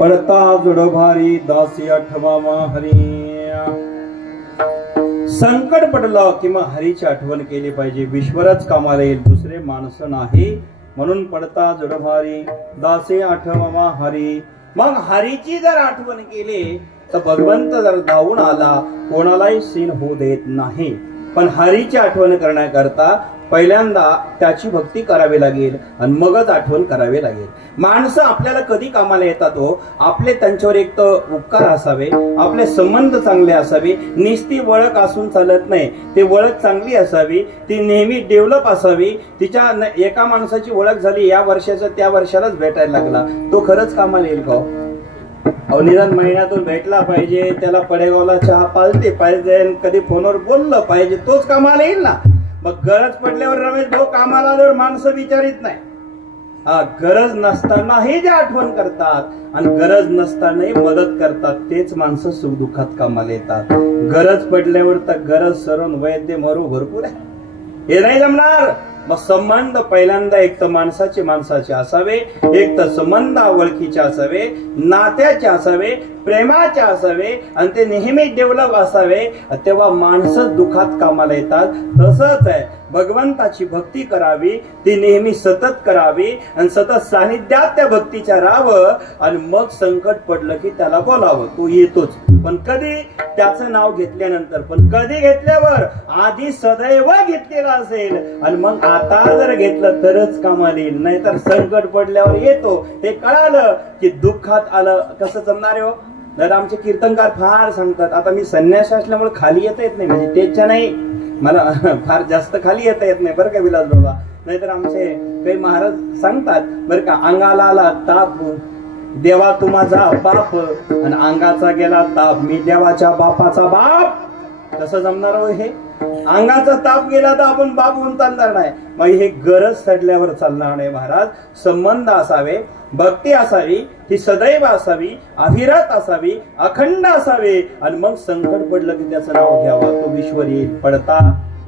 पडता जड भारी दासी आठवावा हरी. संकट पडलं कि मग हरीची आठवण केली पाहिजे. विश्वरच कामाला येईल, दुसरे माणसं नाही. म्हणून पडता जड भारी दासी आठवावा हरी. मग हरीची जर आठवण केली तर भगवंत जर धावून आला कोणालाही सीन होऊ देत नाही. पण हरीची आठवण करण्याकरता पहिल्यांदा त्याची भक्ती करावी लागेल आणि मगच आठवण करावी लागेल. माणसं आपल्याला कधी कामाला येतात हो, आपले त्यांच्यावर एक तर उपकार असावे, आपले संबंध चांगले असावे. निस्ती वळख असून चालत नाही, ते वळख चांगली असावी, ती नेहमी डेव्हलप असावी. तिच्या एका माणसाची ओळख झाली या वर्षाचा त्या वर्षालाच भेटायला लागला, तो खरंच कामाला येईल का? अहो निदान महिन्यातून भेटला पाहिजे, त्याला पडेगावला चहा पाजली पाहिजे, कधी फोनवर बोललं पाहिजे, तोच कामाला येईल ना. मग गरज पडल्यावर रमेश भाऊ कामाला जर माणसं विचारित नाही. हा, गरज नसतानाही जे आठवण करतात आणि गरज नसतानाही मदत करतात तेच माणसं सुख दुःखात कामाला येतात. गरज पडल्यावर तर गरज सरून वैद्य मरू भरपूर आहे, हे नाही जमणार. मग संबंध पहिल्यांदा एक तर माणसाचे असावे, एक तर संबंध ओळखीचे असावे, नात्याचे असावे, प्रेमाचे असावे आणि ते नेहमी डेव्हलप असावे. तेव्हा माणसं दुःखात कामाला येतात. तसंच आहे, भगवंताची भक्ती करावी, ती नेहमी सतत करावी आणि सतत सानिध्यात त्या भक्तीच्या राहावं आणि मग संकट पडलं की त्याला बोलावं, तो येतोच. पण कधी त्याचं नाव घेतल्यानंतर, पण कधी घेतल्यावर आधी सदैव घेतलेलं असेल आणि मग आता जर घेतलं तरच कामाला येईल. नाहीतर संकट पडल्यावर येतो ते कळालं की दुःखात आलं कसं जमणार हो. तर आमचे कीर्तनकार फार सांगतात, आता मी संन्यास असल्यामुळे खाली येता येत नाही, म्हणजे त्याच्या नाही मला फार जास्त खाली येता येत नाही बरं का विलास बाबा. नाहीतर आमचे काही महाराज सांगतात बरं का, अंगाला आला ताप देवा तू माझा बाप आणि अंगाचा गेला ताप मी देवाच्या बापाचा बाप. कसं जमणार हो हे? अंगाचा ताप गेला तर आपण बाप होऊन चालणार नाही. मग हे गरज सडल्यावर चालणार नाही महाराज. संबंध असावे, भक्ती असावी, ती सदैव असावी, अविरत असावी, अखंड असावी आणि मग संकट पडलं की त्याचं नाव घ्यावं, तो ईश्वर येईल. पडता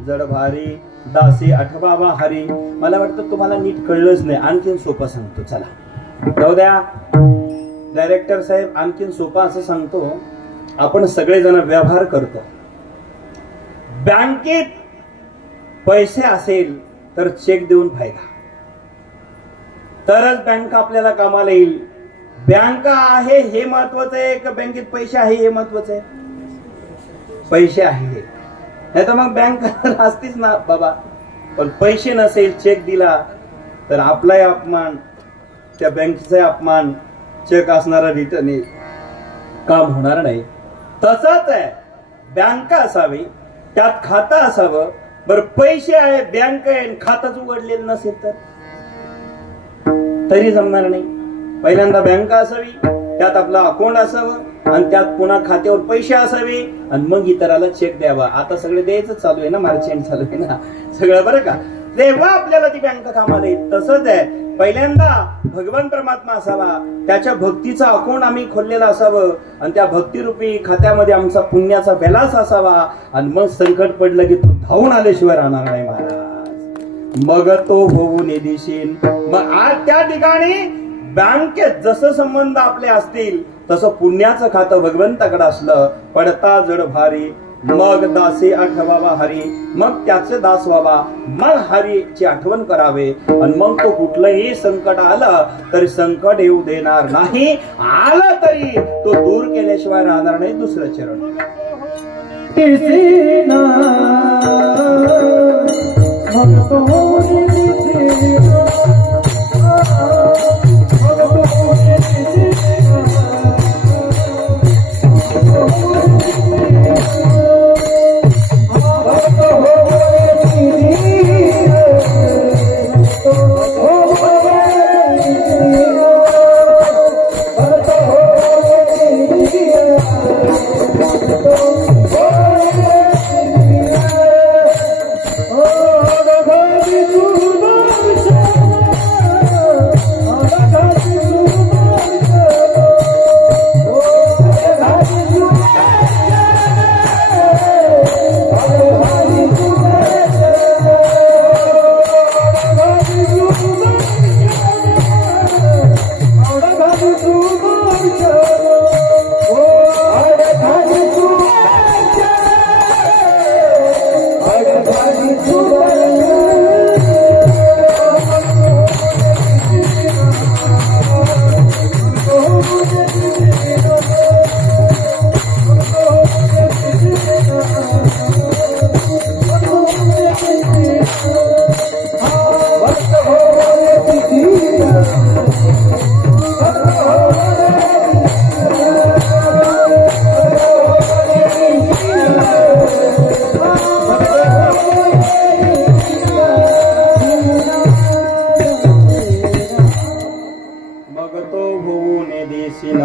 जड भारी दासी आठवावा हरी. मला वाटतं तुम्हाला नीट कळलंच नाही, आणखीन सोपं सांगतो चला. जाऊ द्या डायरेक्टर साहेब, आणखीन सोपं असं सांगतो. आपण सगळेजण व्यवहार करतो, बँकेत पैसे असेल तर चेक देऊन फायदा, तरच बँक आपल्याला कामाला येईल. बँक आहे हे महत्वाचं आहे का बँकेत पैसे आहे हे महत्वाचं आहे? पैसे आहे, नाही तर मग बँक असतीच ना बाबा. पण पैसे नसेल, चेक दिला तर आपलाही अपमान, त्या बँकेचा अपमान, चेक असणारा रिटर्न येईल, काम होणार नाही. तसंच आहे, बँक असावी, त्यात खातं असावं. बरं पैसे आहे, बँक आहे, खातंच उघडलेलं नसेल तर तरी जमणार नाही. पहिल्यांदा बँक असावी, त्यात आपलं अकाउंट असावं आणि त्यात पुन्हा खात्यावर पैसे असावे आणि मग इतराला चेक द्यावा. आता सगळं द्यायचं चालू आहे ना, मार्चेंट चालू आहे ना सगळं बरं का, तेव्हा आपल्याला ती बँक कामाला येईल. तसंच आहे, पहिल्यांदा भगवान परमात्मा असावा, त्याच्या भक्तीचा अकाउंट आम्ही खोललेला असावं आणि त्या भक्तिरूपी खात्यामध्ये आमचा पुण्याचा बेलास असावा आणि मग संकट पडलं की तो धावून आल्याशिवाय राहणार नाही महाराज. मग तो होऊन दिशील. मग आज त्या ठिकाणी बँकेत जसं संबंध आपले असतील तसं पुण्याचं खातं भगवंताकडे असलं. पडता जड भारी मग दासी आठवावा हरी. मग त्याचे दास व्हावा, मग हरीची आठवण करावे आणि मग तो कुठलंही संकट आलं तरी संकट येऊ देणार नाही. आलं तरी तो दूर केल्याशिवाय राहणार नाही. दुसरं चरण होऊन देसीन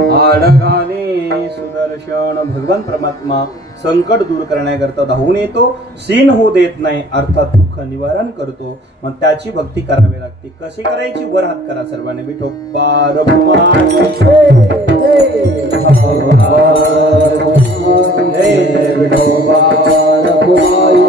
आडगाले सुदर्शन. भगवान परमात्मा संकट दूर करण्याकरता धावून येतो, सीन होऊ देत नाही, अर्थात दुःख निवारण करतो. मग त्याची भक्ती करावी लागते. कशी करायची? वर हात करा सर्वांनी. विठोबा रघुमाई जय विठोबा रघुमाई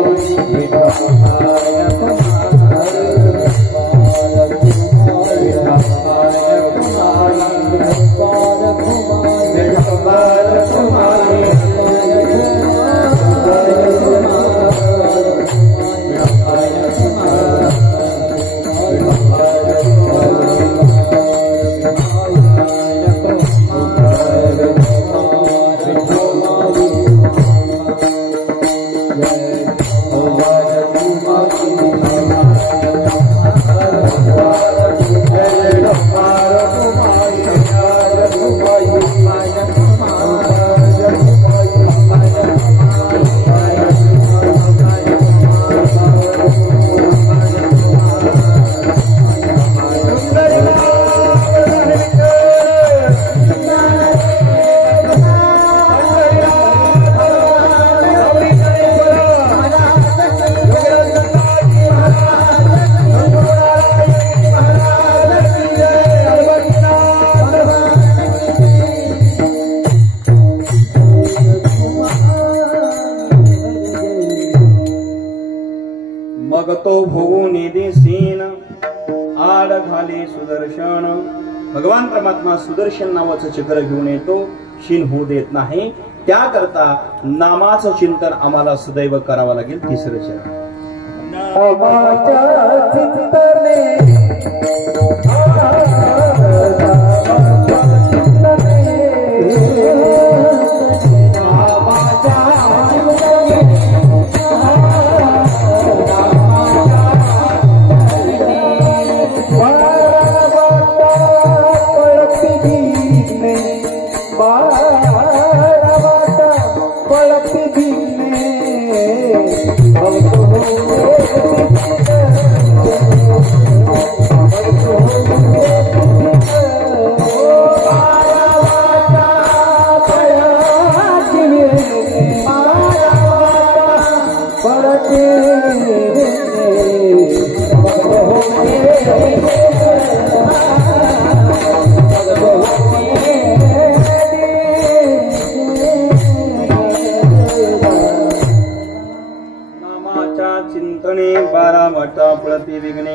सुदर्शन. भगवान परमात्मा सुदर्शन नावाचं चक्र घेऊन येतो, शीन होऊ देत नाही. त्याकरता नामाचं चिंतन आम्हाला सदैव करावं लागेल. तिसरं चरण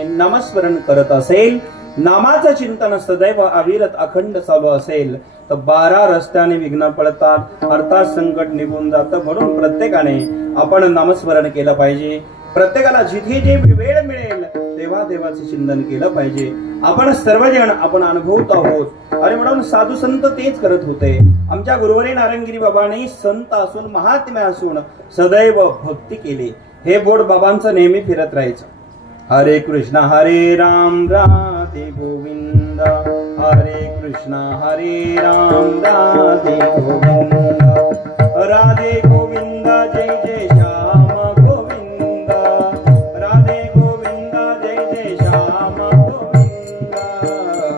नामस्मरण करत असेल, नामाचं चिंतन सदैव अविरत अखंड चालू असेल तर 12 रस्त्याने विघ्न पडतात, अर्थात संकट निघून जातं. म्हणून प्रत्येकाने आपण नामस्मरण केलं पाहिजे. प्रत्येकाला जिथे जे वेळ मिळेल तेव्हा देवाचे चिंतन केलं पाहिजे. आपण सर्वजण आपण अनुभवत आहोत आणि म्हणून साधू संत तेच करत होते. आमच्या गुरुवरी नारंगिरी बाबांनी संत असून महात्म्य असून सदैव भक्ती केली. हे बोर्ड बाबांचं नेहमी फिरत राहायचं. हरे कृष्ण हरे राम राधे गोविंद, हरे कृष्ण हरे राम राधे गोविंद, राधे गोविंद जय जय श्याम गोविंद, राधे गोविंद जय जय श्याम गोविंद,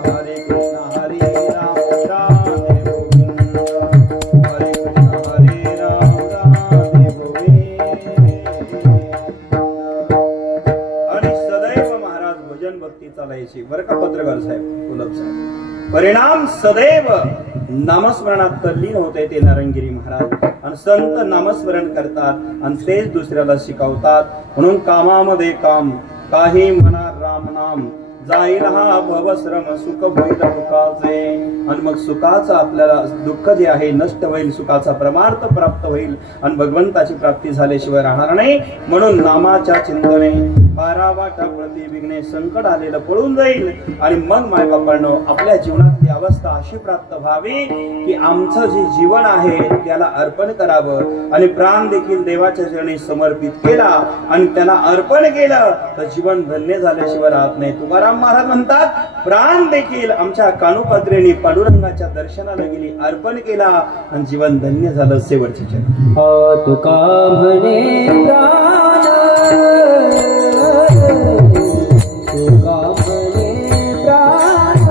हरे कृष्ण हरे राम राधे गोविंद, हरे कृष्ण हरे राम राधे गोविंद. चालायची बरं का पत्रकार साहेब, कुलप साहेब. परिणाम सदैव नामस्मरणात तल्लीन होते ते नारंगिरी महाराज. आणि संत नामस्मरण करतात आणि तेच दुसऱ्याला शिकवतात. म्हणून कामामध्ये काम, काही म्हणा राम नाम, जाईल हा भवश्रम, सुख होईल दुःखाचे. आणि मग सुखाचं आपल्याला दुःख जे आहे नष्ट होईल, सुखाचा परमार्थ प्राप्त होईल आणि भगवंताची प्राप्ती झाल्याशिवाय राहणार नाही. म्हणून नामाच्या चिंतने 12 वाटा प्रति विघ्ने संकट आलेलं पळून जाईल. आणि मग मायबापांनो आपल्या जीवनातली अवस्था अशी प्राप्त व्हावी की आमचं जे जीवन आहे त्याला अर्पण करावं आणि प्राण देखील देवाच्या चरणी समर्पित केला आणि त्याला अर्पण केलं तर जीवन धन्य झाल्याशिवाय राहत नाही. तुकाराम महाराज म्हणतात प्राण देखील आमच्या कानुपत्रेने पांडुरंगाच्या दर्शनाला गेली, अर्पण केला आणि जीवन धन्य झालं. शेवटचे चरण तुका म्हणे प्राण, तुका म्हणे प्राण,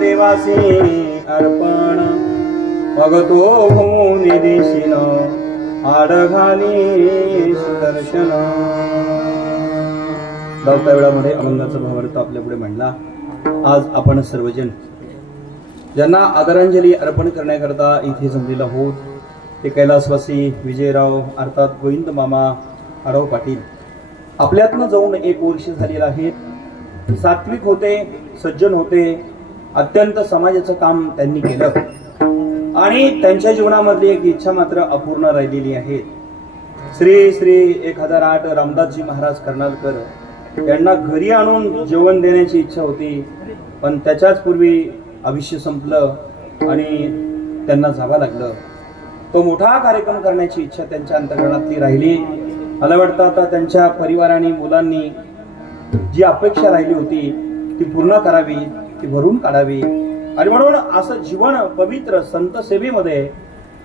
देवासी अर्पण भगतो होऊन देशील आडघाली सुदर्शन. धावत्या वेळामध्ये अभंगाचा भावार्थ आपल्या पुढे मांडला. आज आपण सर्वजण ज्यांना आदरांजली अर्पण करण्याकरता इथे जमलेलो आहोत ते कैलासवासी विजयराव अर्थात गोविंद मामा आरव पाटील. आपल्यातनं जाऊन 1 वर्ष झालेलं आहे. सात्विक होते, सज्जन होते, अत्यंत समाजाचं काम त्यांनी केलं आणि त्यांच्या जीवनामधली एक इच्छा मात्र अपूर्ण राहिलेली आहे. श्री श्री 1008 रामदासजी महाराज कर्नालकर यांना घरी आणून जेवण देण्याची इच्छा होती, पण त्याच्याच पूर्वी आयुष्य संपलं आणि त्यांना जावं लागलं. तो मोठा कार्यक्रम करण्याची इच्छा त्यांच्या अंतःकरणातली राहिली. मला वाटतं आता त्यांच्या परिवाराने मुलांनी जी अपेक्षा राहिली होती ती पूर्ण करावी, ती भरून काढावी आणि म्हणून असं जीवन पवित्र संत सेवेमध्ये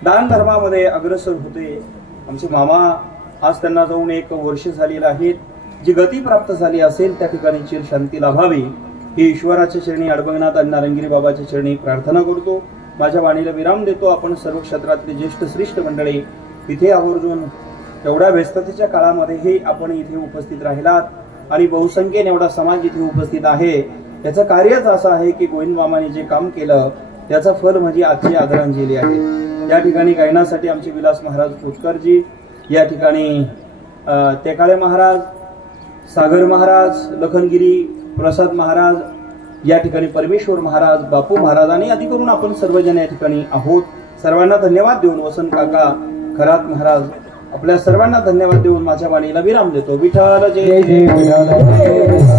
दान धर्मामध्ये अग्रसर होते आमचे मामा. आज त्यांना जाऊन 1 वर्ष झालेलं आहे. जी गती प्राप्त झाली असेल त्या ठिकाणी चिर शांती लाभावी ही ईश्वराच्या चरणी अडबंगनाथ आणि नारंगिरी बाबाच्या चरणी प्रार्थना करतो. माझ्या वाणीला विराम देतो. आपण सर्व क्षेत्रातले ज्येष्ठ श्रेष्ठ मंडळी इथे आवर्जून एवढ्या व्यस्ततेच्या काळामध्येही आपण इथे उपस्थित राहिलात आणि बहुसंख्येने एवढा समाज इथे उपस्थित आहे. याचं कार्यच असं आहे की गोविंद मामाने जे काम केलं त्याचं फल म्हणजे आजची आदरांजली आहे. या ठिकाणी गायनासाठी आमचे विलास महाराज खोतकरजी, या ठिकाणी तेकाळे महाराज, सागर महाराज, लखनगिरी प्रसाद महाराज, या ठिकाणी परमेश्वर महाराज, बापू महाराज आणि आदी करून आपण सर्वजण या ठिकाणी आहोत. सर्वांना धन्यवाद देऊन वसंत काका खरात महाराज आपल्या सर्वांना धन्यवाद देऊन माझ्या वाणीला विराम देतो. विठ्ठल जय जय.